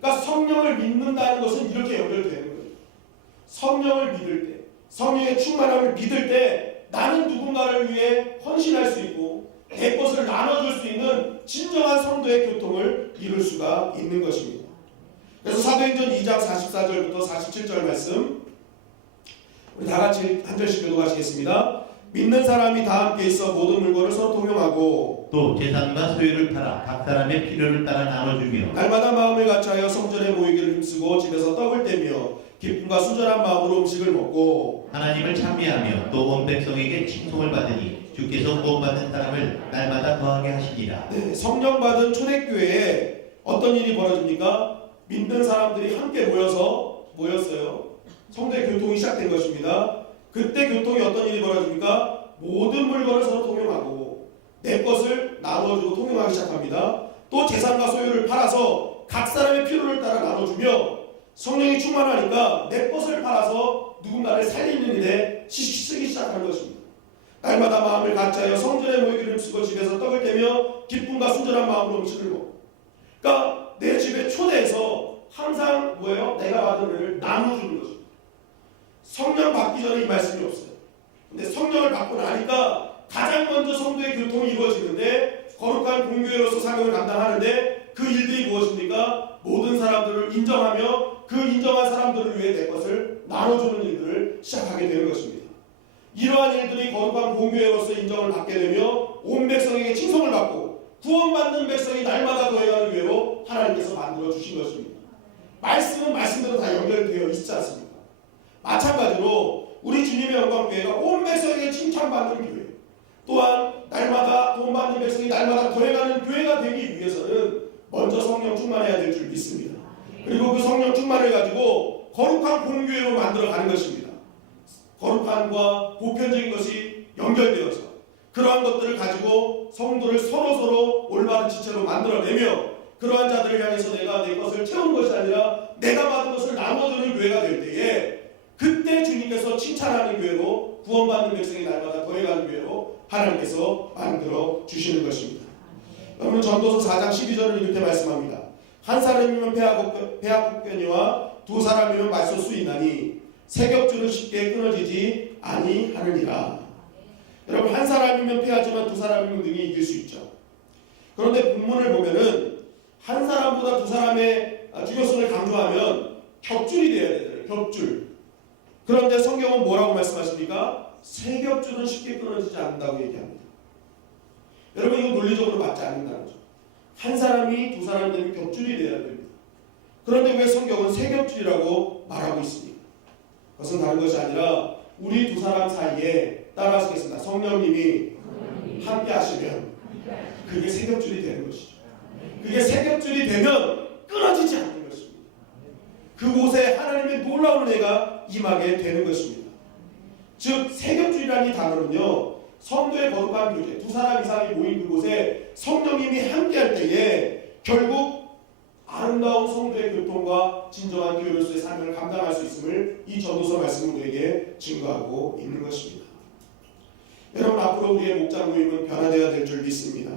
그러니까 성령을 믿는다는 것은 이렇게 연결되는 거예요. 성령을 믿을 때, 성령의 충만함을 믿을 때 나는 누군가를 위해 헌신할 수 있고 내 것을 나눠줄 수 있는 진정한 성도의 교통을 이룰 수가 있는 것입니다. 그래서 사도행전 2장 44절부터 47절 말씀 우리 다 같이 한 절씩 교독하시겠습니다. 믿는 사람이 다 함께 있어 모든 물건을 서로 통용하고 또 재산과 소유를 팔아 각 사람의 필요를 따라 나눠주며 날마다 마음을 같이하여 성전에 모이기를 힘쓰고 집에서 떡을 떼며 기쁨과 순전한 마음으로 음식을 먹고 하나님을 찬미하며 또 온 백성에게 칭송을 받으니 주께서 구원받는 사람을 날마다 더하게 하시니라. 네, 성령 받은 초대교회에 어떤 일이 벌어집니까? 믿는 사람들이 함께 모였어요. 성도의 교통이 시작된 것입니다. 그때 교통이 어떤 일이 벌어집니까? 모든 물건을 서로 통용하고 내 것을 나눠주고 통용하기 시작합니다. 또 재산과 소유를 팔아서 각 사람의 필요를 따라 나눠주며 성령이 충만하니까 내 것을 팔아서 누군가를 살리는 일에 쓰기 시작하는 것입니다. 날마다 마음을 같이하여 성전에 모이기를 힘쓰고 집에서 떡을 떼며 기쁨과 순전한 마음으로 음식을 먹고, 그러니까 내 집에 초대해서 항상 뭐예요? 내가 받은 은혜를 나눠주는 것입니다. 성령 받기 전에 이 말씀이 없어요. 근데 성령을 받고 나니까 가장 먼저 성도의 교통이 이루어지는데 거룩한 공교회로서 사명을 감당하는데 그 일들이 무엇입니까? 모든 사람들을 인정하며 그 인정한 사람들을 위해 내 것을 나눠주는 일들을 시작하게 되는 것입니다. 이러한 일들이 거룩한 공교회로서 인정을 받게 되며 온 백성에게 칭송을 받고 구원받는 백성이 날마다 더해가는 교회로 하나님께서 만들어 주신 것입니다. 말씀은 말씀대로 다 연결되어 있지 않습니까? 마찬가지로 우리 주님의 영광교회가 온 백성에게 칭찬받는 교회, 또한 날마다 구원받는 백성이 날마다 더해가는 교회가 되기 위해서는 먼저 성령 충만해야 될 줄 믿습니다. 그리고 그 성령 충만을 가지고 거룩한 공교회로 만들어가는 것입니다. 거룩함과 보편적인 것이 연결되어서 그러한 것들을 가지고 성도를 서로서로 올바른 지체로 만들어내며 그러한 자들을 향해서 내가 내 것을 채우는 것이 아니라 내가 받은 것을 나눠주는 교회가 될 때에 그때 주님께서 칭찬하는 교회로 구원받는 백성이 날마다 더해가는 교회로 하나님께서 만들어 주시는 것입니다. 여러분 전도서 4장 12절을 이렇게 말씀합니다. 한 사람이면 배아곡견이와 두 사람이면 말소수 있나니 세 겹줄은 쉽게 끊어지지 아니하느니라. 여러분 한 사람이면 패하지만 두 사람이면 능히 이길 수 있죠. 그런데 본문을 보면은 한 사람보다 두 사람의 중요성을 강조하면 겹줄이 되어야 되잖아요. 겹줄. 그런데 성경은 뭐라고 말씀하십니까? 세 겹줄은 쉽게 끊어지지 않는다고 얘기합니다. 여러분 이거 논리적으로 맞지 않는다는 거죠. 한 사람이 두 사람 되면 겹줄이 되어야 됩니다. 그런데 왜 성경은 세 겹줄이라고 말하고 있습니까? 그것은 다른 것이 아니라 우리 두 사람 사이에 따라하시겠습니다. 성령님이 함께 하시면 그게 세겹줄이 되는 것이죠. 그게 세겹줄이 되면 끊어지지 않는 것입니다. 그곳에 하나님의 놀라운 은혜가 임하게 되는 것입니다. 즉 세겹줄이라는 이 단어는요, 성도의 거룩한 교제, 두 사람 이상이 모인 그곳에 성령님이 함께할 때에 결국 아름다운 성도의 교통과 진정한 교회로서의 삶을 감당할 수 있음을 이 전도서 말씀은 우리에게 증거하고 있는 것입니다. 여러분, 앞으로 우리의 목장 모임은 변화되어야 될 줄 믿습니다.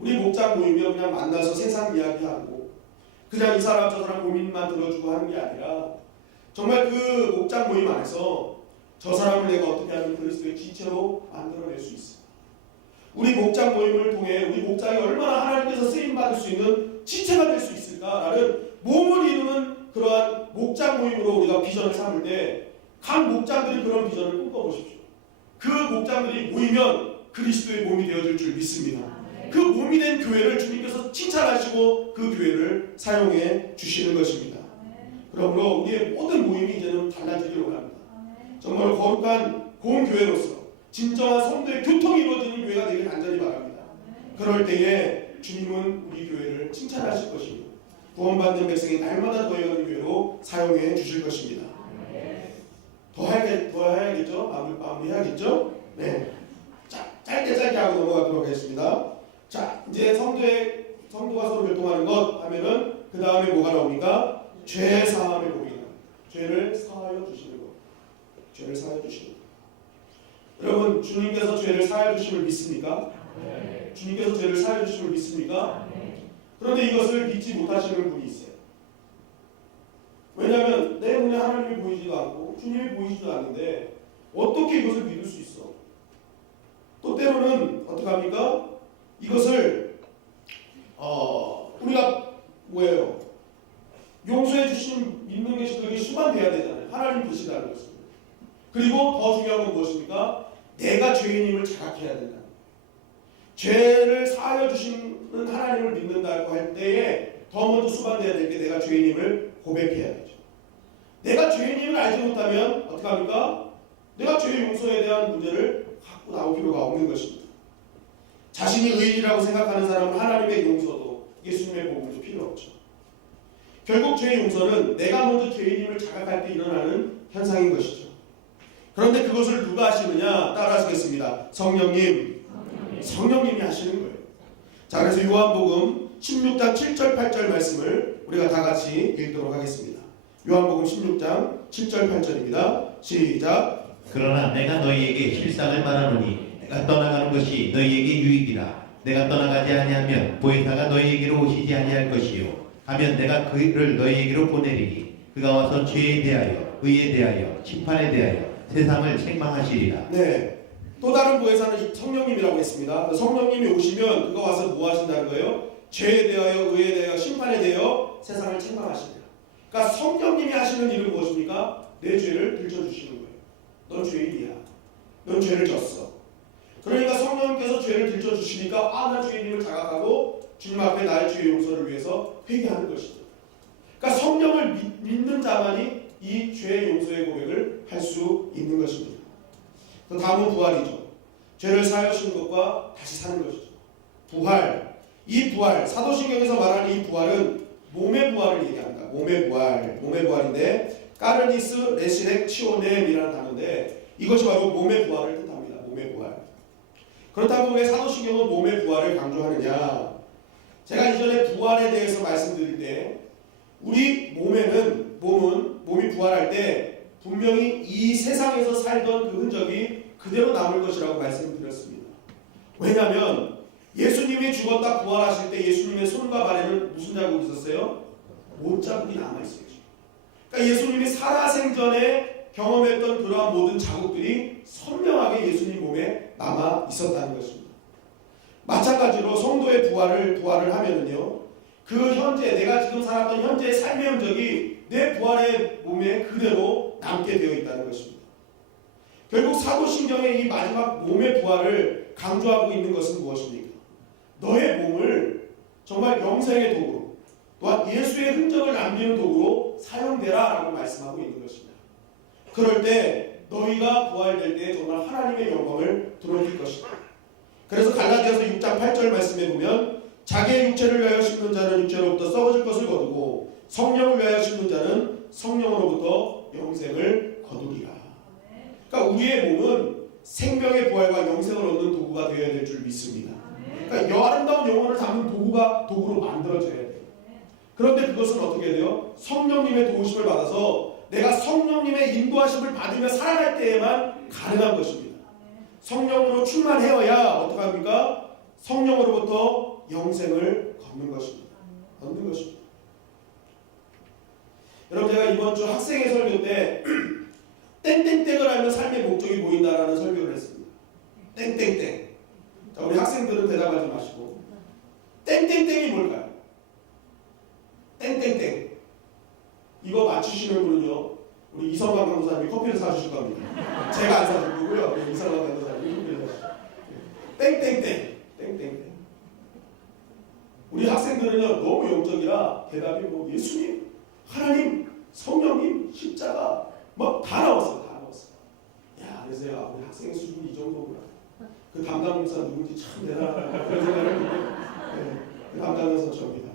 우리 목장 모이면 그냥 만나서 세상 이야기하고 그냥 이 사람 저 사람 고민만 들어주고 하는 게 아니라 정말 그 목장 모임 안에서 저 사람을 내가 어떻게 하면 그리스도의 지체로 만들어낼 수 있을까? 우리 목장 모임을 통해 우리 목장이 얼마나 하나님께서 쓰임받을 수 있는 지체가 될 수 있을까라는 몸을 이루는 그러한 목장 모임으로 우리가 비전을 삼을 때 각 목장들이 그런 비전을 꿈꿔보십시오. 그 목장들이 모이면 그리스도의 몸이 되어줄 줄 믿습니다. 그 몸이 된 교회를 주님께서 칭찬하시고 그 교회를 사용해 주시는 것입니다. 그러므로 우리의 모든 모임이 이제는 달라지기를 원합니다. 정말 거룩한 공교회로서 진정한 성도의 교통이 이루어지는 교회가 되길 간절히 바랍니다. 그럴 때에 주님은 우리 교회를 칭찬하실 것입니다. 구원받는 백성이 날마다 더해가는 교회로 사용해 주실 것입니다. 더 해야겠죠? 마무리해야겠죠? 네. 자, 짧게 하고 넘어가도록 하겠습니다. 자, 이제 성도가 서로 교통하는 것 하면은 그 다음에 뭐가 나옵니까? 죄 사함의 복이다. 죄를 사하여 주시는 것. 죄를 사하여 주시는 것. 여러분, 주님께서 죄를 사하여 주심을 믿습니까? 네. 주님께서 죄를 사하여 주심을 믿습니까? 네. 그런데 이것을 믿지 못하시는 분이 있어요. 왜냐하면 내 눈에 하나님이 보이지도 않고 주님이 보이지도 않는데 어떻게 이것을 믿을 수 있어? 또 때로는 어떻게 합니까? 이것을 우리가 뭐예요? 용서해 주신 믿는 것이 그게 수반돼야 되잖아요. 하나님 계시다는 것입니다. 그리고 더 중요한 건 무엇입니까? 내가 죄인임을 자각해야 된다. 죄를 사하여 주시는 하나님을 믿는다고 할 때에 더 먼저 수반돼야 될 게 내가 죄인임을 고백해야 되죠. 내가 죄인임을 알지 못하면 어떻게 합니까? 내가 죄 용서에 대한 문제를 갖고 나올 필요가 없는 것입니다. 자신이 의인이라고 생각하는 사람은 하나님의 용서도 예수님의 복음도 필요 없죠. 결국 죄 용서는 내가 먼저 죄인임을 자각할 때 일어나는 현상인 것이죠. 그런데 그것을 누가 하시느냐? 따라하시겠습니다. 성령님이 하시는 거예요. 자, 그래서 요한복음 16장 7절 8절 말씀을 우리가 다 같이 읽도록 하겠습니다. 요한복음 16장 7절 8절입니다. 시작. 그러나 내가 너희에게 실상을 말하노니 내가 떠나가는 것이 너희에게 유익이라. 내가 떠나가지 아니하면 보혜사가 너희에게로 오시지 아니할 것이요 하면 내가 그를 너희에게로 보내리니 그가 와서 죄에 대하여 의에 대하여 심판에 대하여 세상을 책망하시리라. 네. 또 다른 보혜사는 성령님이라고 했습니다. 성령님이 오시면 그가 와서 뭐 하신다는 거예요? 죄에 대하여 의에 대하여 심판에 대하여 세상을 책망하십니다. 그러니까 성령님이 하시는 일은 무엇입니까? 내 죄를 들춰주시는 거예요. 넌 죄인이야. 넌 죄를 졌어. 그러니까 성령님께서 죄를 들춰주시니까 나 죄인임을 자각하고 주님 앞에 나의 죄 용서를 위해서 회개하는 것이죠. 그러니까 성령을 믿는 자만이 이 죄 용서의 고백을 할 수 있는 것입니다. 다음은 부활이죠. 죄를 사하여 주시는 것과 다시 사는 것이죠. 부활. 이 부활, 사도신경에서 말하는 이 부활은 몸의 부활을 얘기합니다. 몸의 부활인데 까르니스 레시렉 치오넴이라는 단어인데 이것이 바로 몸의 부활을 뜻합니다. 몸의 부활. 그렇다고 왜 사도신경은 몸의 부활을 강조하느냐? 제가 이전에 부활에 대해서 말씀드릴 때 우리 몸이 부활할 때 분명히 이 세상에서 살던 그 흔적이 그대로 남을 것이라고 말씀드렸습니다. 왜냐하면 예수님이 죽었다 부활하실 때 예수님의 손과 발에는 무슨 자국이 있었어요? 못자국이 남아있어요. 그러니까 예수님이 살아생전에 경험했던 그러한 모든 자국들이 선명하게 예수님 몸에 남아 있었다는 것입니다. 마찬가지로 성도의 부활을 하면은요, 그 현재 내가 지금 살았던 현재의 삶의 흔적이 내 부활의 몸에 그대로 남게 되어 있다는 것입니다. 결국 사도신경의 이 마지막 몸의 부활을 강조하고 있는 것은 무엇입니까? 너의 몸을 정말 영생의 도구로 또한 예수의 흔적을 남기는 도구로 사용되라 라고 말씀하고 있는 것입니다. 그럴 때 너희가 부활될 때 정말 하나님의 영광을 드러낼 것이다. 그래서 갈라디아서 6장 8절 말씀에 보면 자기의 육체를 위하여 심는 자는 육체로부터 썩어질 것을 거두고 성령을 위하여 심는 자는 성령으로부터 영생을 거두리라. 그러니까 우리의 몸은 생명의 부활과 영생을 얻는 도구가 되어야 될 줄 믿습니다. 그러니까 아름다운 영혼을 담은 도구로 만들어져야 돼요. 그런데 그것은 어떻게 돼요? 성령님의 도우심을 받아서 내가 성령님의 인도하심을 받으며 살아갈 때에만 가능한 것입니다. 성령으로 충만해야 어떻게 합니까? 성령으로부터 영생을 얻는 것입니다. 얻는 것입니다. 여러분, 제가 이번 주 학생의 설교 때 땡땡땡을 알면 삶의 목적이 보인다라는 설교를 했습니다. 땡땡땡. 자, 우리 학생들은 대답하지 마시고 땡땡땡이 뭘까요? 땡땡땡. 이거 맞추시는 분은요, 우리 이성광 강도사님이 커피를 사주실 겁니다. 제가 안 사줄 거고요. 우리 이성광 강도사님이 커피를 사주실 거예요. 땡땡땡. 땡땡땡. 우리 학생들은요, 너무 영적이라 대답이 뭐 예수님, 하나님, 성령님, 십자가 막 다 나왔어요. 다 나왔어요. 야, 그래서 야, 우리 학생 수준이 이 정도구나. 그 담당 목사 누군지 참 대단하다. 그런 생각을 했는데, 네, 그 담당 목사 저입니다.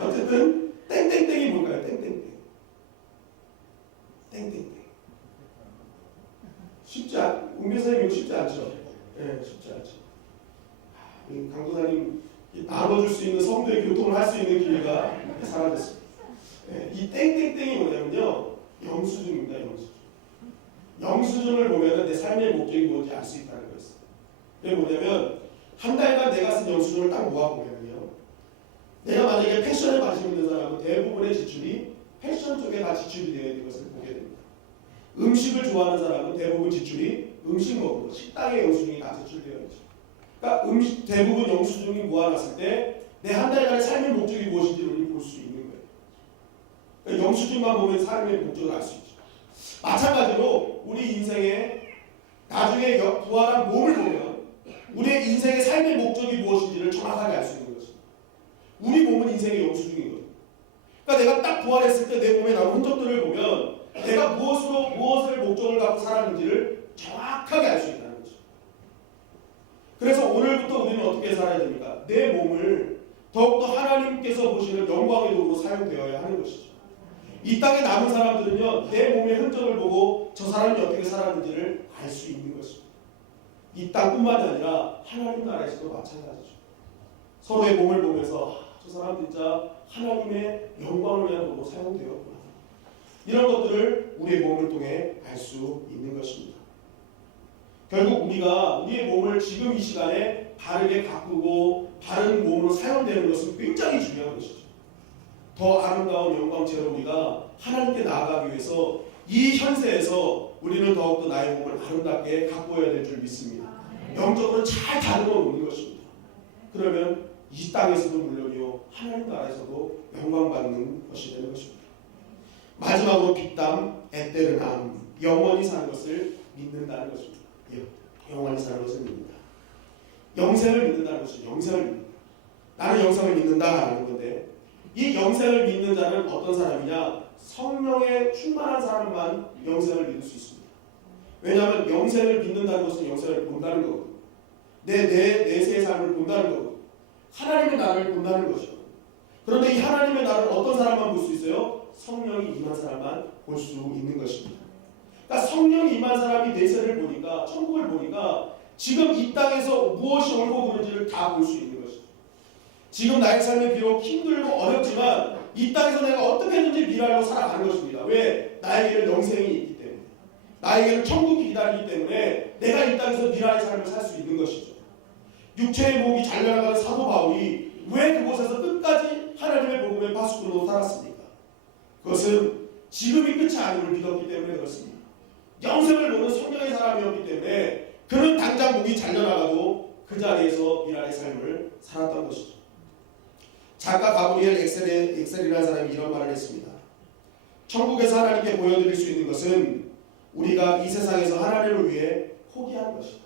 어쨌든 땡땡땡이 뭘까요? 땡땡땡. 땡땡땡. 웅변사님 이거 쉽지 않죠? 네, 쉽지 않죠. 강도사님 나눠줄 수 있는 성도의 교통을 할 수 있는 기회가 사라졌습니다. 네, 이 땡땡땡이 뭐냐면요, 영수증입니다. 영수증. 영수증을 보면은 내 삶의 목적이 뭔지 알 수 있다는 거였어요. 이게 뭐냐면 한 달간 내가 쓴 영수증을 딱 모아보면요, 내가 만약에 패션에 관심 있는 사람은 대부분의 지출이 패션 쪽에 다 지출이 되어 있는 것을 보게 됩니다. 음식을 좋아하는 사람은 대부분 지출이 음식 먹는 것, 식당의 영수증이 다 지출되어 있죠. 그러니까 대부분 영수증이 모아놨을 때 내 한 달간의 삶의 목적이 무엇인지를 볼 수 있는 거예요. 그러니까 영수증만 보면 삶의 목적을 알 수 있죠. 마찬가지로 우리 인생의 나중에 부활한 몸을 보면 우리의 인생의 삶의 목적이 무엇인지를 정확하게 알 수 있는 것입니다. 우리 몸은 인생의 영수증이거든요. 그러니까 내가 딱 부활했을 때 내 몸에 남은 흔적들을 보면 내가 무엇을 목적을 갖고 살았는지를 정확하게 알 수 있다는 거죠. 그래서 오늘부터 우리는 어떻게 살아야 됩니까? 내 몸을 더욱더 하나님께서 보시는 영광의 도구로 사용되어야 하는 것이죠. 이 땅에 남은 사람들은요, 내 몸의 흔적을 보고 저 사람이 어떻게 살았는지를 알 수 있는 것입니다. 이 땅뿐만이 아니라 하나님 나라에서도 마찬가지죠. 서로의 몸을 보면서 저 사람 진짜 하나님의 영광을 위한 도구로 사용되었구나. 이런 것들을 우리의 몸을 통해 알 수 있는 것입니다. 결국 우리가 우리의 몸을 지금 이 시간에 바르게 가꾸고 바른 몸으로 사용되는 것은 굉장히 중요한 것이죠. 더 아름다운 영광체로 우리가 하나님께 나아가기 위해서 이 현세에서 우리는 더욱더 나의 몸을 아름답게 가꾸어야 될 줄 믿습니다. 영적으로 잘 다듬어 놓는 것입니다. 그러면 이 땅에서도 물론이요, 하나님 나라에서도 영광받는 것이 되는 것입니다. 마지막으로 빅담, 에테르남, 영원히 사는 것을 믿는다는 것입니다. 영원히 사는 것을 믿는다. 영생을 믿는다는 것은 영생을 믿는다. 나는 영생을 믿는다라는 건데, 이 영생을 믿는 자는 어떤 사람이냐? 성령에 충만한 사람만 영생을 믿을 수 있습니다. 왜냐하면 영생을 믿는다는 것은 영생을 본다는 거거든요. 내세의 삶을 본다는 거거든요. 하나님의 나라를 본다는 것이죠. 그런데 이 하나님의 나라를 어떤 사람만 볼 수 있어요? 성령이 임한 사람만 볼 수 있는 것입니다. 그러니까 성령이 임한 사람이 내세를 보니까, 천국을 보니까 지금 이 땅에서 무엇이 옳고 그른지를 다 볼 수 있는 것이죠. 지금 나의 삶이 비록 힘들고 어렵지만 이 땅에서 내가 어떻게든지 미랄로 살아가는 것입니다. 왜? 나에게는 영생이 있기 때문에, 나에게는 천국이 기다리기 때문에 내가 이 땅에서 미랄의 삶을 살 수 있는 것이죠. 육체의 목이 잘려나가는 사도 바울이 왜 그곳에서 끝까지 하나님의 복음의 파수꾼으로 살았습니까? 그것은 지금이 끝이 아님을 믿었기 때문에 그렇습니다. 영생을 보는 성령의 사람이었기 때문에 그는 당장 목이 잘려나가도 그 자리에서 미랄의 삶을 살았던 것이죠. 작가 가브리엘 엑셀이라는 사람이 이런 말을 했습니다. 천국에서 하나님께 보여드릴 수 있는 것은 우리가 이 세상에서 하나님을 위해 포기하는 것이다.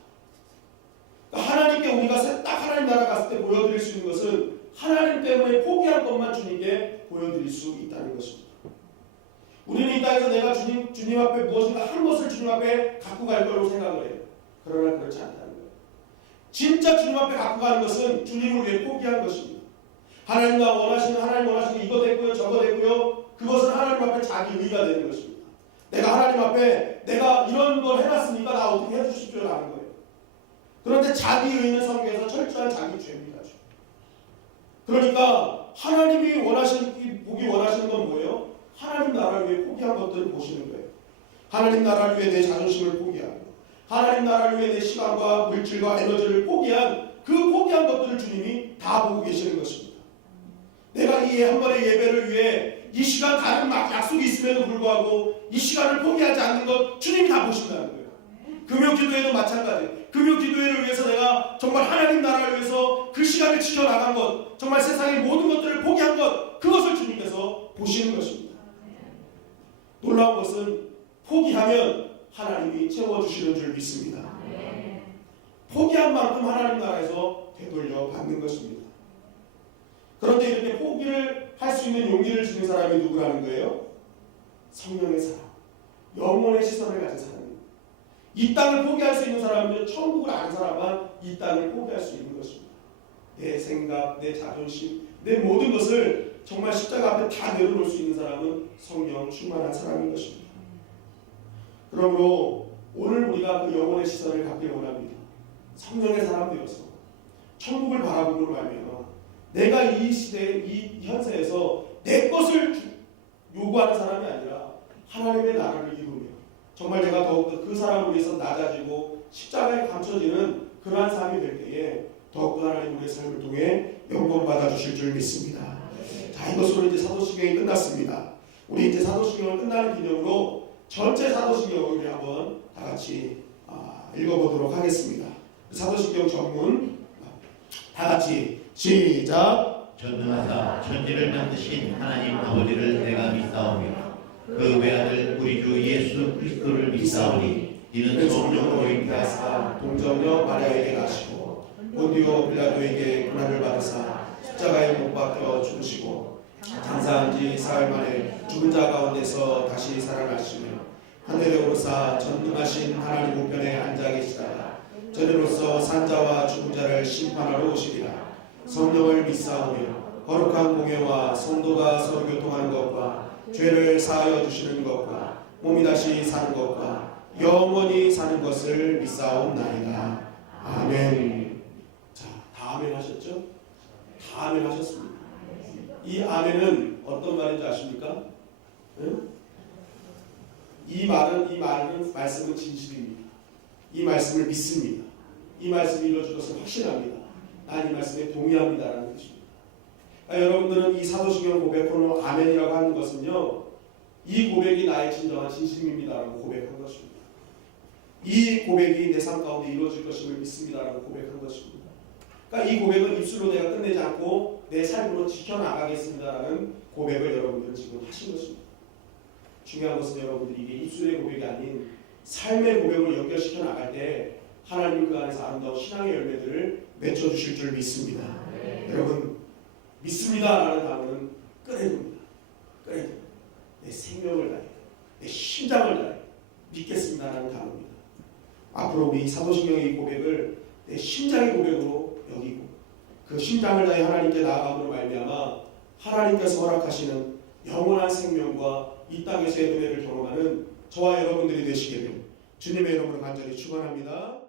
하나님께 우리가 딱 하나님 나라 갔을 때 보여드릴 수 있는 것은 하나님 때문에 포기한 것만 주님께 보여드릴 수 있다는 것입니다. 우리는 이 땅에서 내가 주님 앞에 무엇인가 한 것을 주님 앞에 갖고 갈 거라고 생각을 해요. 그러나 그렇지 않다는 거예요. 진짜 주님 앞에 갖고 가는 것은 주님을 위해 포기한 것입니다. 하나님 원하시는 이거 됐고요, 저거 됐고요. 그것은 하나님 앞에 자기 의가 되는 것입니다. 내가 하나님 앞에 내가 이런 걸 해놨으니까 나 어떻게 해주십시오라는 거예요. 그런데 자기 의는 성경에서 철저한 자기 죄입니다. 그러니까 하나님이 보기 원하시는 건 뭐예요? 하나님 나라를 위해 포기한 것들을 보시는 거예요. 하나님 나라를 위해 내 자존심을 포기하고 하나님 나라를 위해 내 시간과 물질과 에너지를 포기한 그 포기한 것들을 주님이 다 보고 계시는 것입니다. 내가 이 한 번의 예배를 위해 이 시간 다른 약속이 있음에도 불구하고 이 시간을 포기하지 않는 것 주님이 다 보신다는 거예요. 금요 기도회도 마찬가지. 금요 기도회를 위해서 내가 정말 하나님 나라를 위해서 그 시간을 지켜나간 것, 정말 세상의 모든 것들을 포기한 것, 그것을 주님께서 보시는 것입니다. 놀라운 것은 포기하면 하나님이 채워주시는 줄 믿습니다. 포기한 만큼 하나님 나라에서 되돌려 받는 것입니다. 그런데 이렇게 포기를 할 수 있는 용기를 주는 사람이 누구라는 거예요? 성령의 사람, 영혼의 시선을 가진 사람입니다. 이 땅을 포기할 수 있는 사람은 천국을 아는 사람만 이 땅을 포기할 수 있는 것입니다. 내 생각, 내 자존심, 내 모든 것을 정말 십자가 앞에 다 내려놓을 수 있는 사람은 성령 충만한 사람인 것입니다. 그러므로 오늘 우리가 그 영혼의 시선을 갖길 원합니다. 성령의 사람 되어서 천국을 바라보므로 말미암아 내가 이 시대, 이 현세에서 내 것을 요구하는 사람이 아니라 하나님의 나라를 이루며 정말 내가 더욱더 그 사람을 위해서 낮아지고 십자가에 감춰지는 그러한 삶이 될 때에 더욱더 하나님 우리의 삶을 통해 영광 받아주실 줄 믿습니다. 자, 이것으로 이제 사도신경이 끝났습니다. 우리 이제 사도신경을 끝나는 기념으로 전체 사도신경을 우리 한번 다 같이 읽어보도록 하겠습니다. 사도신경 전문 다 같이 시작. 전능하사 천지를 만드신 하나님 아버지를 내가 믿사오며 그 외아들 우리 주 예수 그리스도를 믿사오니 이는 성령으로 잉태하사 동정녀 마리아에게 나시고 본디오 빌라도에게 고난을 받으사 십자가에 못 박혀 죽으시고 장사한 지 사흘 만에 죽은 자 가운데서 다시 살아나시며 하늘에 오르사 전능하신 하나님 우편에 앉아 계시다가 저리로서 산자와 죽은 자를 심판하러 오시리라. 성령을 믿사오며 거룩한 공예와 성도가 서로 교통하는 것과 죄를 사하여 주시는 것과 몸이 다시 사는 것과 영원히 사는 것을 믿사옵나이다. 아멘. 자, 다 아멘 하셨죠? 다 아멘 하셨습니다. 이 아멘은 어떤 말인지 아십니까? 응? 이 말씀은 진실입니다. 이 말씀을 믿습니다. 이 말씀이 이루어질 것을 확신합니다. 난 이 말씀에 동의합니다라는 뜻입니다. 그러니까 여러분들은 이 사도신경 고백으로 아멘이라고 하는 것은요, 이 고백이 나의 진정한 진심입니다라고 고백한 것입니다. 이 고백이 내 삶 가운데 이루어질 것임을 믿습니다라고 고백한 것입니다. 그러니까 이 고백은 입술로 내가 끝내지 않고 내 삶으로 지켜나가겠습니다라는 고백을 여러분들은 지금 하신 것입니다. 중요한 것은 여러분들이 이게 입술의 고백이 아닌 삶의 고백으로 연결시켜 나갈 때 하나님 그 안에서 아름다운 신앙의 열매들을 맺혀주실 줄 믿습니다. 여러분, 믿습니다라는 단어는 꺼내둡니다. 꺼내둡니다. 내 생명을 다해, 내 심장을 다해 믿겠습니다라는 단어입니다. 앞으로 우리 사도신경의 고백을 내 심장의 고백으로 여기고 그 심장을 다해 하나님께 나아감으로 말미암아 하나님께서 허락하시는 영원한 생명과 이 땅에서의 은혜를 경험하는 저와 여러분들이 되시기를 주님의 이름으로 간절히 축원합니다.